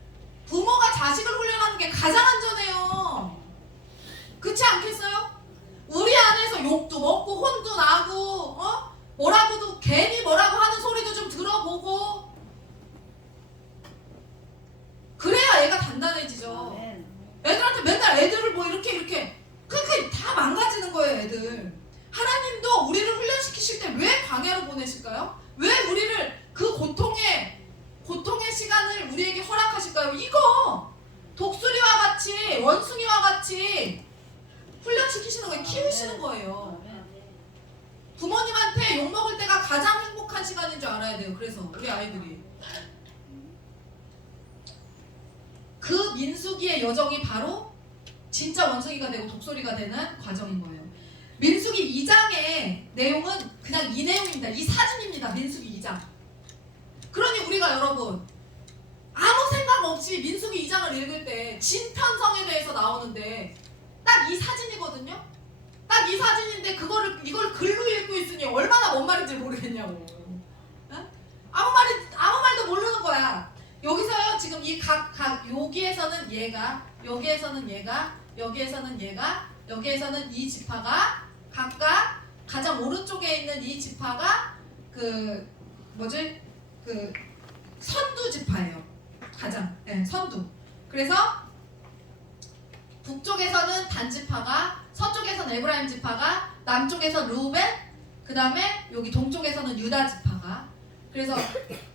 훈련하는 게 가장 안전해요. 그렇지 않겠어요? 우리 안에서 욕도 먹고 혼도 나고 뭐라고도 괜히 뭐라고 하는 소리도 좀 들어보고 그래야 애가 단단해지죠. 애들한테 맨날 애들을 뭐 이렇게 그러니까 다 망가지는 거예요. 애들. 하나님도 우리를 훈련시키실 때 왜 광야로 보내실까요? 왜 우리를 그 고통의 시간을 우리에게 허락하실까요? 이거 독수리와 같이 원숭이와 같이 훈련시키시는 거예요. 키우시는 거예요. 부모님한테 욕먹을 때가 가장 행복한 시간인 줄 알아야 돼요. 그래서 우리 아이들이 그 민수기의 여정이 바로 진짜 원숭이가 되고 독수리가 되는 과정인 거예요. 민수기 2장의 내용은 그냥 이 내용입니다. 이 사진입니다. 민수기 2장. 그러니 우리가 여러분 아무 생각 없이 민수기 2장을 읽을 때 진편성에 대해서 나오는데 딱 이 사진이거든요. 딱 이 사진인데 이걸 글로 읽고 있으니 얼마나 뭔 말인지 모르겠냐고. 어? 아무 말도 모르는 거야. 여기서요 지금 이 여기에서는 얘가, 여기에서는 얘가, 여기에서는 얘가, 여기에서는 이 지파가 각각 가장 오른쪽에 있는 이 지파가 그 선두 지파예요. 가장 선두. 그래서 북쪽에서는 단 지파가, 서쪽에서는 에브라임 지파가, 남쪽에서 루벤, 그 다음에 여기 동쪽에서는 유다 지파가. 그래서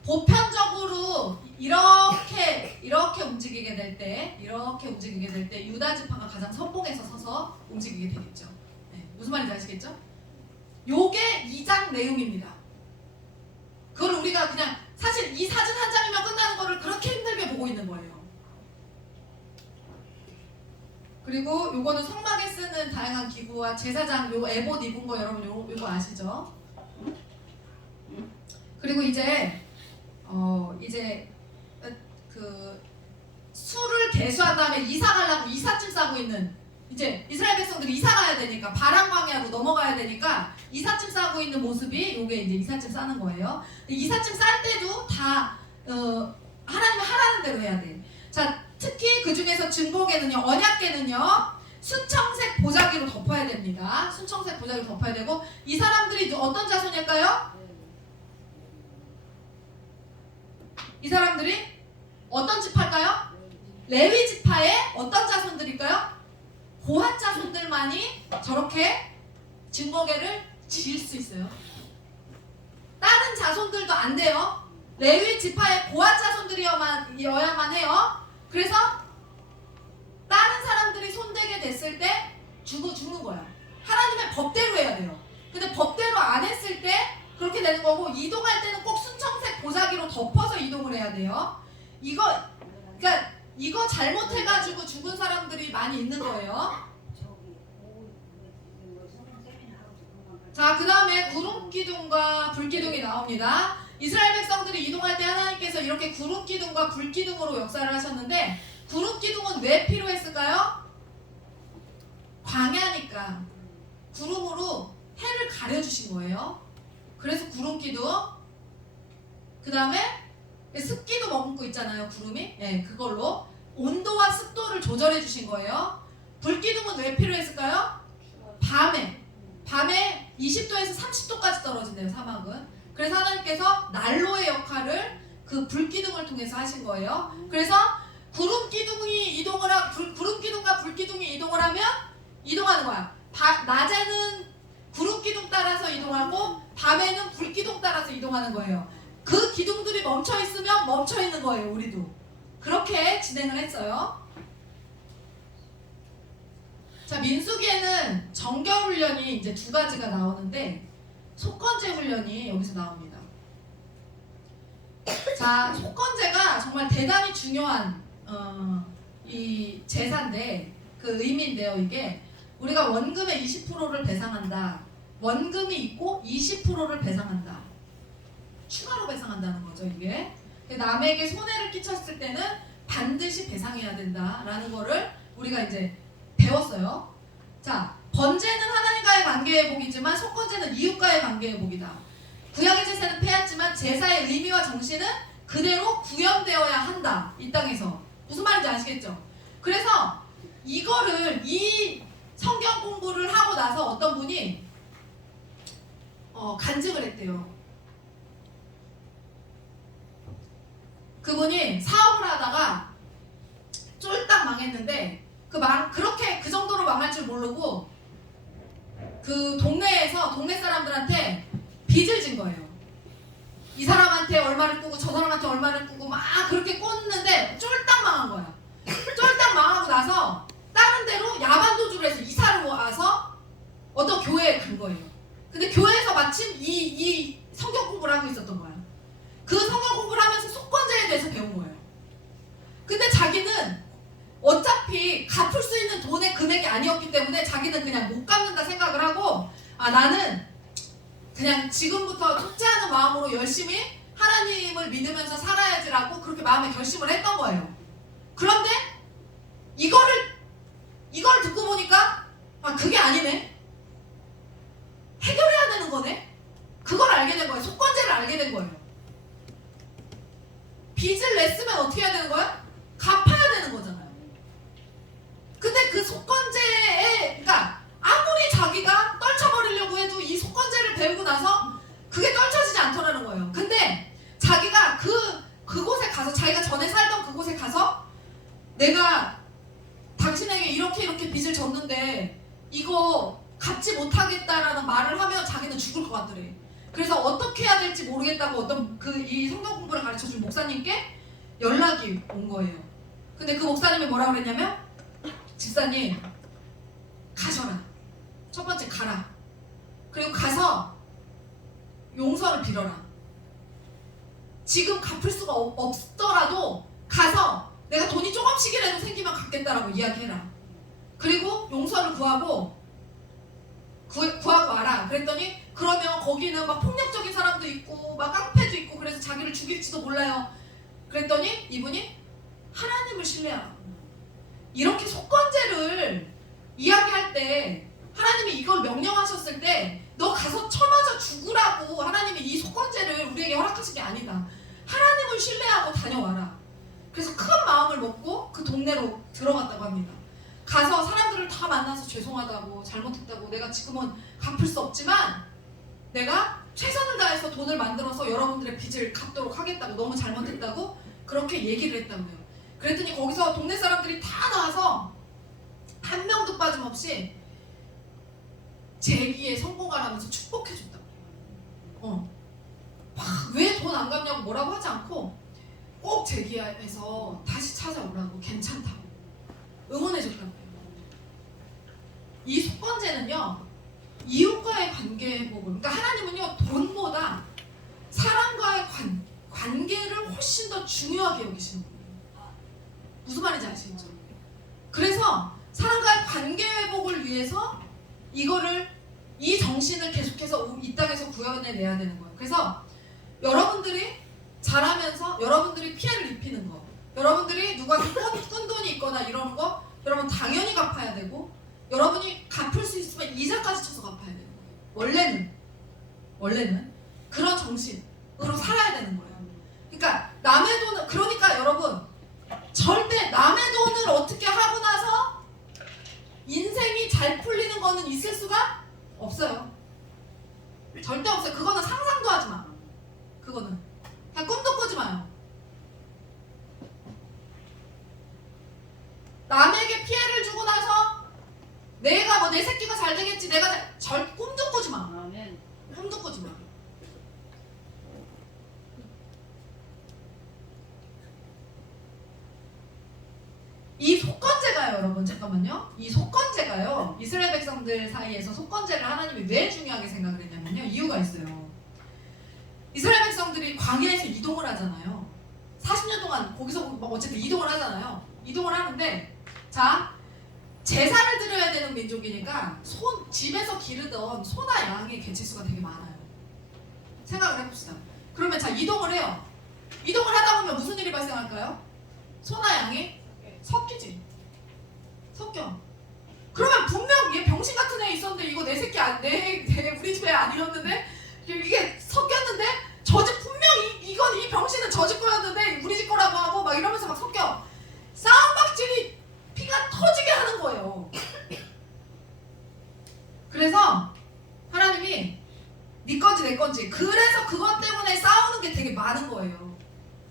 보편적으로 이렇게 움직이게 될 때 유다 지파가 가장 선봉에서 서서 움직이게 되겠죠. 네, 무슨 말인지 아시겠죠? 요게 2장 내용입니다. 그걸 우리가 그냥 사실 이 사진 한 장이면 끝나는 거를 그렇게 힘들게 보고 있는 거예요. 그리고 요거는 성막에 쓰는 다양한 기구와 제사장 요 에봇 입은 거 여러분 요거 아시죠? 그리고 이제 그 수를 개수한 다음에 이사 가려고 이삿짐 싸고 있는 이제 이스라엘 백성들이 이사 가야 되니까 바람 광야로 넘어가야 되니까 이삿짐 싸고 있는 모습이 요게 이제 이삿짐 싸는 거예요. 이삿짐 쌀 때도 다 하나님이 하라는 대로 해야 돼. 자, 특히 그 중에서 증거계는요, 언약계는요, 순청색 보자기로 덮어야 됩니다. 순청색 보자기로 덮어야 되고 이 사람들이 어떤 자손일까요? 이 사람들이 어떤 지파일까요? 레위 지파의 어떤 자손들일까요? 고핫 자손들만이 저렇게 증거계를 지을 수 있어요. 다른 자손들도 안 돼요. 레위 지파의 고핫 자손들이어야만 해요. 그래서 다른 사람들이 손대게 됐을 때 죽는 거야. 하나님의 법대로 해야 돼요. 근데 법대로 안 했을 때 그렇게 되는 거고, 이동할 때는 꼭 순청색 보자기로 덮어서 이동을 해야 돼요. 그러니까 이거 잘못해가지고 죽은 사람들이 많이 있는 거예요. 자, 그 다음에 구름기둥과 불기둥이 나옵니다. 이스라엘 백성들이 이동할 때 하나님께서 이렇게 구름기둥과 불기둥으로 역사를 하셨는데, 구름기둥은 왜 필요했을까요? 광야니까 구름으로 해를 가려주신 거예요. 그래서 구름기둥. 그 다음에 습기도 머금고 있잖아요, 구름이. 네, 그걸로 온도와 습도를 조절해 주신 거예요. 불기둥은 왜 필요했을까요? 밤에 20도에서 30도까지 떨어진대요, 사막은. 그래서 하나님께서 난로의 역할을 그 불기둥을 통해서 하신 거예요. 그래서 구름기둥과 불기둥이 이동을 하면 이동하는 거야. 낮에는 구름 기둥 따라서 이동하고 밤에는 불 기둥 따라서 이동하는 거예요. 그 기둥들이 멈춰 있으면 멈춰 있는 거예요. 우리도 그렇게 진행을 했어요. 자, 민수기에는 정결 훈련이 이제 두 가지가 나오는데 속건제 훈련이 여기서 나옵니다. 자, 속건제가 정말 대단히 중요한 이 제사인데 그 의미인데요. 이게 우리가 원금의 20%를 배상한다. 원금이 있고 20%를 배상한다. 추가로 배상한다는 거죠. 이게 남에게 손해를 끼쳤을 때는 반드시 배상해야 된다라는 거를 우리가 이제 배웠어요. 자, 번제는 하나님과의 관계의 복이지만 속건제는 이웃과의 관계의 복이다. 구약의 제사는 폐했지만 제사의 의미와 정신은 그대로 구현되어야 한다. 이 땅에서. 무슨 말인지 아시겠죠? 그래서 이거를 이 성경 공부를 하고 나서 어떤 분이 간증을 했대요. 그분이 사업을 하다가 쫄딱 망했는데 그렇게 그 정도로 망할 줄 모르고 그 동네에서 동네 사람들한테 빚을 진 거예요. 이 사람한테 얼마를 꾸고 저 사람한테 얼마를 꾸고 막 그렇게 꽂는데 쫄딱 망한 거야. 쫄딱 망하고 나서 다른 데로 야반도주를 해서 이사를 와서 어떤 교회에 간 거예요. 근데 교회에서 마침 이 성경 공부를 하고 있었던 거야. 그 성경 공부를 하면서 속건제에 대해서 배운 거예요. 근데 자기는 어차피 갚을 수 있는 돈의 금액이 아니었기 때문에 자기는 그냥 못 갚는다 생각을 하고 나는 그냥 지금부터 속죄하는 마음으로 열심히 하나님을 믿으면서 살아야지라고 그렇게 마음에 결심을 했던 거예요. 그런데 이걸 듣고 보니까 그게 아니네. 해결해야 되는 거네. 그걸 알게 된 거예요. 속건제를 알게 된 거예요. 빚을 냈으면 어떻게 해야 되는 거야? 갚아야 되는 거잖아요. 근데 그 속건제에 그러니까 아무리 자기가 떨쳐버리려고 해도 이 속건제를 배우고 나서 그게 떨쳐지지 않더라는 거예요. 근데 자기가 그곳에 가서 자기가 전에 살던 그곳에 가서 내가 당신에게 이렇게 빚을 졌는데 이거 갚지 못하겠다라는 말을 하면 자기는 죽을 것 같더래. 그래서 어떻게 해야 될지 모르겠다고 어떤 이 성경 공부를 가르쳐준 목사님께 연락이 온 거예요. 근데 그 목사님이 뭐라 그랬냐면 집사님 가셔라. 첫 번째 가라. 그리고 가서 용서를 빌어라. 지금 갚을 수가 없더라도 가서 내가 돈이 조금씩이라도 생기면 갚겠다라고 이야기해라. 그리고 용서를 구하고 와라. 그랬더니 그러면 거기는 막 폭력적인 사람도 있고 막 깡패도 있고 그래서 자기를 죽일지도 몰라요. 그랬더니 이분이 하나님을 신뢰하라. 이렇게 속건제를 이야기할 때 하나님이 이걸 명령하셨을 때 너 가서 쳐맞아 죽으라고 하나님이 이 속건제를 우리에게 허락하신 게 아니다. 하나님을 신뢰하고 다녀와라. 그래서 큰 마음을 먹고 그 동네로 들어갔다고 합니다. 가서 사람들을 다 만나서 죄송하다고 잘못했다고 내가 지금은 갚을 수 없지만 내가 최선을 다해서 돈을 만들어서 여러분들의 빚을 갚도록 하겠다고 너무 잘못했다고 그렇게 얘기를 했다고요. 그랬더니 거기서 동네 사람들이 다 나와서 한 명도 빠짐없이 재기에 성공하라면서 축복해줬다고. 왜 돈 안 갚냐고 뭐라고 하지 않고 꼭 재기에서 다시 찾아오라고 괜찮다고 응원해줬다고요. 이 속건제는요 이웃과의 관계 회복을 그러니까 하나님은요 돈보다 사람과의 관계를 훨씬 더 중요하게 여기시는 거예요. 무슨 말인지 아시겠죠? 그래서 사람과의 관계 회복을 위해서 이 정신을 계속해서 이 땅에서 구현해내야 되는 거예요. 그래서 여러분들이 자라면서 여러분들이 피해를 입히는 거 여러분들이 누구한테 꾼 돈이 있거나 이러는 거 여러분 당연히 갚아야 되고 여러분이 갚을 수 있으면 이자까지 쳐서 갚아야 되는 거예요. 원래는 그런 정신으로 살아야 되는 거예요. 그러니까 남의 돈을 그러니까 여러분 절대 남의 돈을 어떻게 하고 나서 인생이 잘 풀리는 거는 있을 수가 없어요. 절대 없어요. 그거는 상상도 하지 마. 그거는 그냥 꿈도 꾸지 마요. 남에게 피해를 주고 나서 내가 뭐 내 새끼가 잘 되겠지, 내가 꿈도 꾸지 마. 아멘. 꿈도 꾸지 마. 이 속건제가요, 여러분, 잠깐만요. 이 속건제가요, 이스라엘 백성들 사이에서 속건제를 하나님이 왜 중요하게 생각을 했냐면요, 이유가 있어요. 이스라엘 백성들이 광야에서 이동을 하잖아요. 40년 동안 거기서 어쨌든 이동을 하잖아요. 이동을 하는데, 자, 제사를 드려야 되는 민족이니까 집에서 기르던 소나 양의 개체수가 되게 많아요. 생각을 해봅시다. 그러면 자, 이동을 해요. 이동을 하다 보면 무슨 일이 발생할까요? 소나 양이 섞이지. 섞여. 그러면 분명 얘 병신 같은 애 있었는데 이거 내 새끼 우리 집에 아니었는데 이게 섞였는데 저 집 분명히 이건 이 병신은 저 집 거였는데 우리 집 거라고 하고 막 이러면서 막 섞여. 싸움박질이 피가 터지게 하는 거예요. 그래서 하나님이 네 건지 내 건지, 그래서 그것 때문에 싸우는 게 되게 많은 거예요.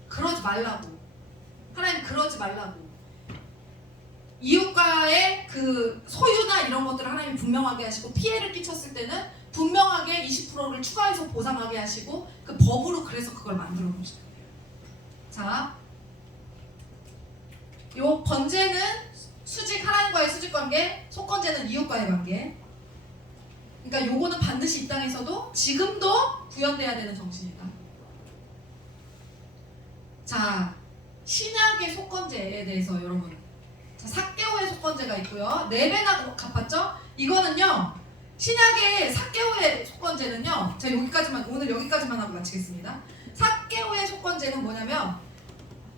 그러지 말라고. 하나님 그러지 말라고. 이웃과의 그 소유나 이런 것들을 하나님 분명하게 하시고, 피해를 끼쳤을 때는 분명하게 20%를 추가해서 보상하게 하시고, 그 법으로 그래서 그걸 만들어 놓으시는 거예요. 자, 요 번제는 하나님과의 수직 관계, 속건제는 이웃과의 관계. 그러니까 요거는 반드시 이 땅에서도 지금도 구현돼야 되는 정신이다. 자, 신약의 속건제에 대해서 여러분, 자, 삭개오의 속건제가 있고요. 4배나 갚았죠? 이거는요, 신약의 삭개오의 속건제는요, 제가 오늘 여기까지만 하고 마치겠습니다. 삭개오의 속건제는 뭐냐면,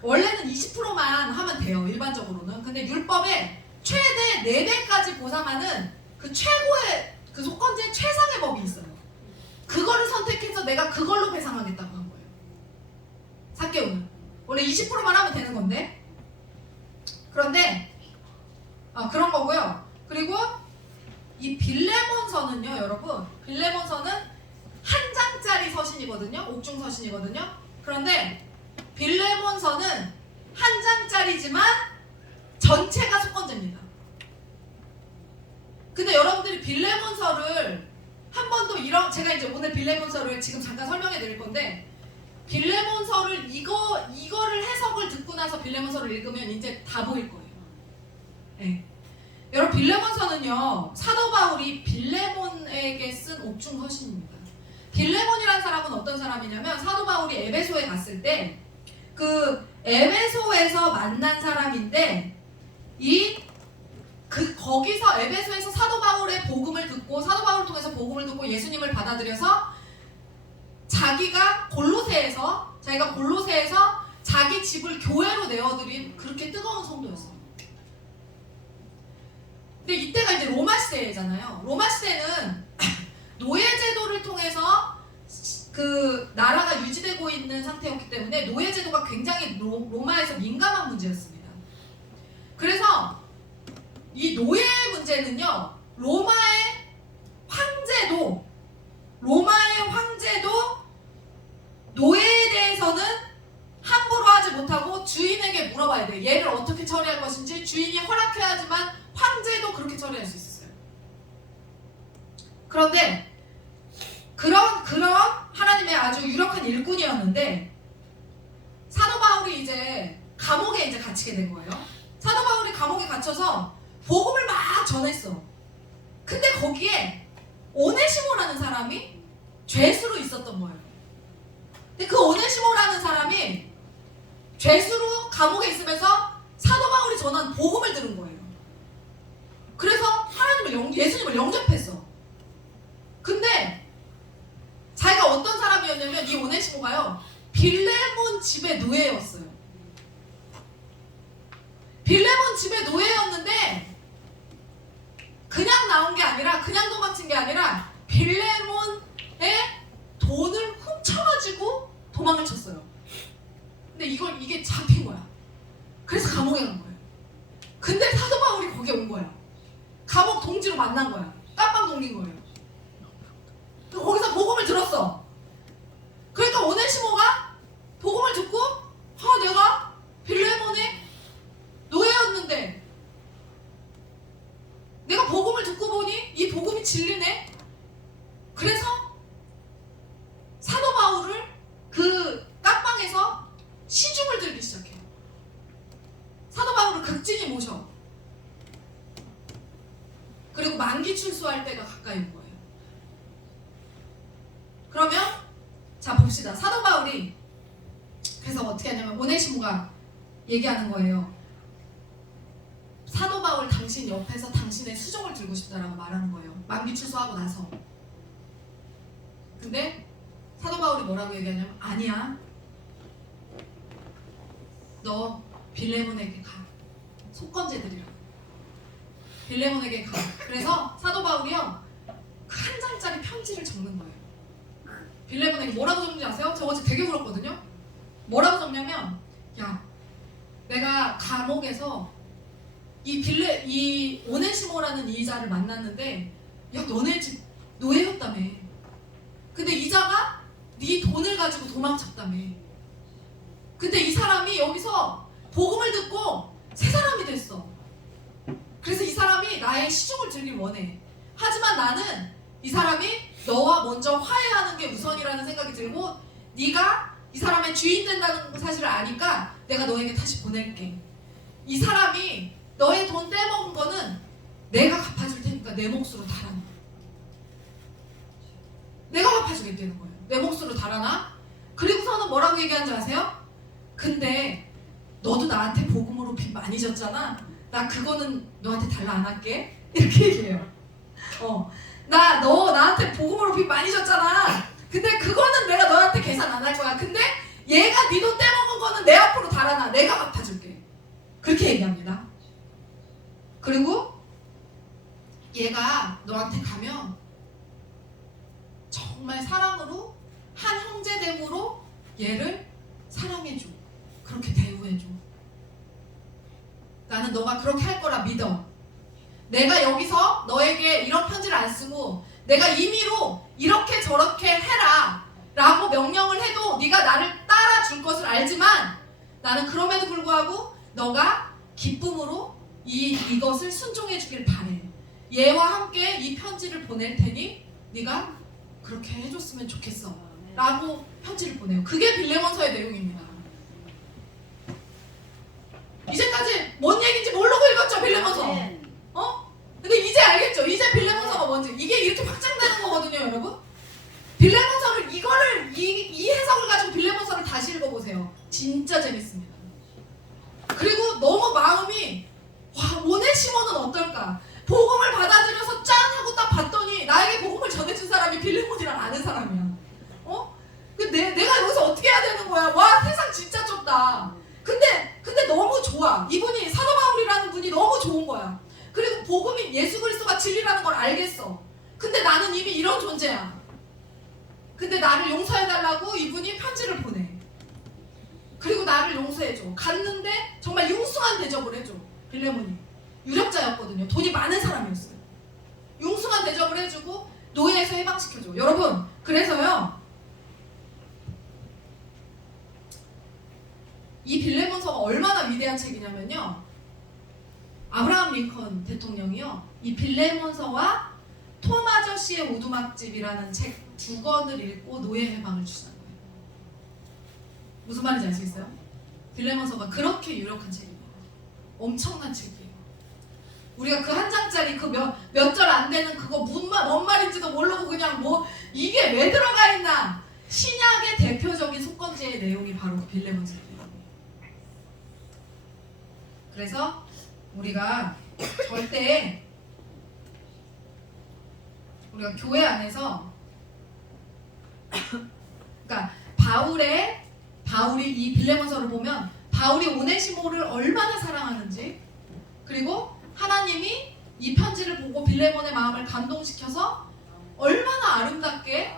원래는 20%만 하면 돼요, 일반적으로는. 근데 율법에 최대 4배까지 보상하는 그 최고의 그 속건제 최상의 법이 있어요. 그거를 선택해서 내가 그걸로 배상하겠다고 한 거예요. 삭개오는 원래 20%만 하면 되는 건데, 그런데 그런 거고요. 그리고 이 빌레몬서는요, 여러분, 빌레몬서는 한 장짜리 서신이거든요. 옥중 서신이거든요. 그런데 빌레몬서는 한 장짜리지만 전체가 속건제입니다. 근데 여러분들이 빌레몬서를 한 번도 제가 이제 오늘 빌레몬서를 지금 잠깐 설명해 드릴 건데, 빌레몬서를 이거를 해석을 듣고 나서 빌레몬서를 읽으면 이제 다 보일 거예요. 네. 여러분, 빌레몬서는요, 사도 바울이 빌레몬에게 쓴 옥중 서신입니다. 빌레몬이라는 사람은 어떤 사람이냐면, 사도 바울이 에베소에 갔을 때 그 에베소에서 만난 사람인데, 거기서 에베소에서 사도 바울의 복음을 듣고, 사도 바울을 통해서 복음을 듣고 예수님을 받아들여서 자기가 골로새에서 자기 집을 교회로 내어드린 그렇게 뜨거운 성도였어요. 근데 이때가 이제 로마 시대잖아요. 로마 시대는 노예제도를 통해서 그 나라가 유지되고 있는 상태였기 때문에 노예제도가 굉장히 로마에서 민감한 문제였습니다. 그래서 이 노예 문제는요, 로마의 황제도 노예에 대해서는 함부로 하지 못하고 주인에게 물어봐야 돼요. 얘를 어떻게 처리할 것인지 주인이 허락해야지만 황제도 그렇게 처리할 수 있었어요. 그런데 그런 하나님의 아주 유력한 일꾼이었는데, 사도 바울이 이제 감옥에 이제 갇히게 된 거예요. 사도 바울이 감옥에 갇혀서 복음을 막 전했어. 근데 거기에 오네시모라는 사람이 죄수로 있었던 거예요. 근데 그 오네시모라는 사람이 죄수로 감옥에 있으면서 사도 바울이 전한 복음을 들은 거예요. 그래서 예수님을 영접했어. 근데 자기가 어떤 사람이었냐면, 이 오네시모가요, 빌레몬 집의 노예였어요. 빌레몬 집의 노예였는데 그냥 나온 게 아니라, 그냥 도망친 게 아니라 빌레몬의 돈을 훔쳐가지고 도망을 쳤어요. 근데 이게 잡힌 거야. 그래서 감옥에 간 거예요. 근데 사도 바울이 거기에 온 거야. 감옥 동지로 만난 거야. 깜빵 동긴 거예요. 거기서 복음을 들었어. 그러니까 오네시모가 복음을 듣고, 내가 빌레몬의 노예였는데 내가 복음을 듣고 듣고 보니 이 복음이 진리네. 그래서 사도 바울을 그 깜방에서 시중을 들기 시작해요. 사도 바울을 극진히 모셔. 그리고 만기 출소할 때가 가까이 온 거예요. 그러면 자 봅시다. 사도 바울이 그래서 어떻게 하냐면 오네시모가 얘기하는 거예요. 사도 바울 당신 옆에서 당신의 수종을 들고 싶다라고 말하는 거예요. 만기 출소하고 나서. 근데 사도 바울이 뭐라고 얘기하냐면 아니야. 너 빌레몬에게 가. 속건제들이라고. 빌레몬에게 가. 그래서 사도 바울이요. 그 한 장짜리 편지를 적는 거예요. 빌레몬에게 뭐라고 적는지 아세요? 저 어제 되게 울었거든요. 뭐라고 적냐면 야 내가 감옥에서 이 오네시모라는 이자를 만났는데 야 너네 집 노예였다며. 근데 이자가 네 돈을 가지고 도망쳤다며. 근데 이 사람이 여기서 복음을 듣고 새 사람이 됐어. 그래서 이 사람이 나의 시중을 들길 원해. 하지만 나는 이 사람이 너와 먼저 화해하는 게 우선이라는 생각이 들고 네가 이 사람의 주인 된다는 사실을 아니까 내가 너에게 다시 보낼게. 이 사람이 너의 돈 떼먹은 거는 내가 갚아줄 테니까 내 몫으로 달아놔. 내가 갚아주겠다는 거예요. 내 몫으로 달아놔. 그리고서는 뭐라고 얘기하는지 아세요? 근데 너도 나한테 복음으로 빚 많이 졌잖아. 나 그거는 너한테 달라 안 할게. 이렇게 얘기해요. 나 너 나한테 복음으로 빚 많이 졌잖아. 근데 그거는 내가 너한테 계산 안 할 거야. 근데 얘가 네 돈 떼먹은 거는 내 앞으로 달아놔. 내가 갚아줄게. 그렇게 얘기합니다. 그리고 얘가 너한테 가면 정말 사랑으로 한 형제됨으로 얘를 사랑해줘. 그렇게 대우해줘. 나는 너가 그렇게 할 거라 믿어. 내가 여기서 너에게 이런 편지를 안 쓰고 내가 임의로 이렇게 저렇게 해라 라고 명령을 해도 네가 나를 따라줄 것을 알지만 나는 그럼에도 불구하고 너가 기쁨으로 이것을 순종해 주길 바래. 얘와 함께 이 편지를 보낼 테니 네가 그렇게 해줬으면 좋겠어 라고 편지를 보내요. 그게 빌레몬서의 내용입니다. 이제까지 뭔 얘기인지 모르고 읽었죠, 빌레몬서? 근데 이제 알겠죠? 이제 빌레몬서가 뭔지. 이게 이렇게 확장되는 거거든요, 여러분. 빌레몬서를 이 해석을 가지고 빌레몬서를 다시 읽어보세요. 진짜 재밌습니다. 그리고 너무 마음이 와 오네시모는 어떨까? 복음을 받아들여서 짠 하고 딱 봤더니 나에게 복음을 전해준 사람이 빌레몬이랑 아는 사람이야. 내가 여기서 어떻게 해야 되는 거야? 와 세상 진짜 좁다. 근데 너무 좋아. 이분이 사도 바울이라는 분이 너무 좋은 거야. 그리고 복음이 예수 그리스도가 진리라는 걸 알겠어. 근데 나는 이미 이런 존재야. 근데 나를 용서해달라고 이분이 편지를 보내. 그리고 나를 용서해줘. 갔는데 정말 융숭한 대접을 해줘. 빌레몬이 유력자였거든요. 돈이 많은 사람이었어요. 융숭한 대접을 해주고 노예에서 해방시켜줘. 여러분 그래서요 이 빌레몬서가 얼마나 위대한 책이냐면요, 아브라함 링컨 대통령이요 이 빌레몬서와 톰 아저씨의 오두막집이라는 책 두 권을 읽고 노예 해방을 주시는 거예요. 무슨 말인지 아시겠어요? 빌레몬서가 그렇게 유력한 책입니다. 엄청난 책이에요. 우리가 그 한 장짜리 그 몇 절 안 되는 그거 뭔 말인지도 모르고 그냥 뭐 이게 왜 들어가 있나. 신약의 대표적인 속건제의 내용이 바로 그 빌레몬서예요. 그래서 우리가 절대 우리가 교회 안에서 그러니까 바울이 이 빌레몬서를 보면 바울이 오네시모를 얼마나 사랑하는지, 그리고 하나님이 이 편지를 보고 빌레몬의 마음을 감동시켜서 얼마나 아름답게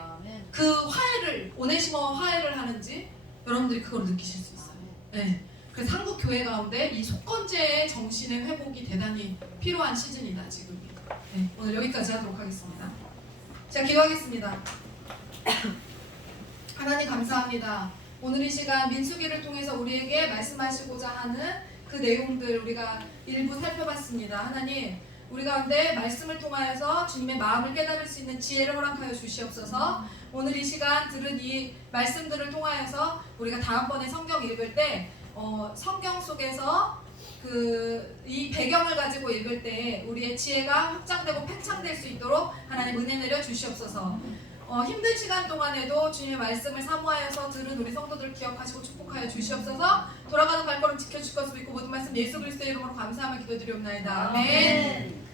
그 화해를 오네시모와 화해를 하는지 여러분들이 그걸 느끼실 수 있어요. 네. 그래서 한국 교회 가운데 이 속건제의 정신의 회복이 대단히 필요한 시즌이다 지금. 네, 오늘 여기까지 하도록 하겠습니다. 자, 기도하겠습니다. 하나님 감사합니다. 오늘 이 시간 민수기를 통해서 우리에게 말씀하시고자 하는 그 내용들 우리가 일부 살펴봤습니다. 하나님, 우리 가운데 말씀을 통하여서 주님의 마음을 깨달을 수 있는 지혜를 허락하여 주시옵소서. 오늘 이 시간 들은 이 말씀들을 통하여서 우리가 다음번에 성경 읽을 때 성경 속에서 이 배경을 가지고 읽을 때 우리의 지혜가 확장되고 팽창될 수 있도록 하나님 은혜 내려 주시옵소서. 힘든 시간 동안에도 주님의 말씀을 사모하여서 들은 우리 성도들 기억하시고 축복하여 주시옵소서. 돌아가는 발걸음 지켜주실 것을 믿고 모든 말씀 예수 그리스도의 이름으로 감사하며 기도드리옵나이다. 아멘.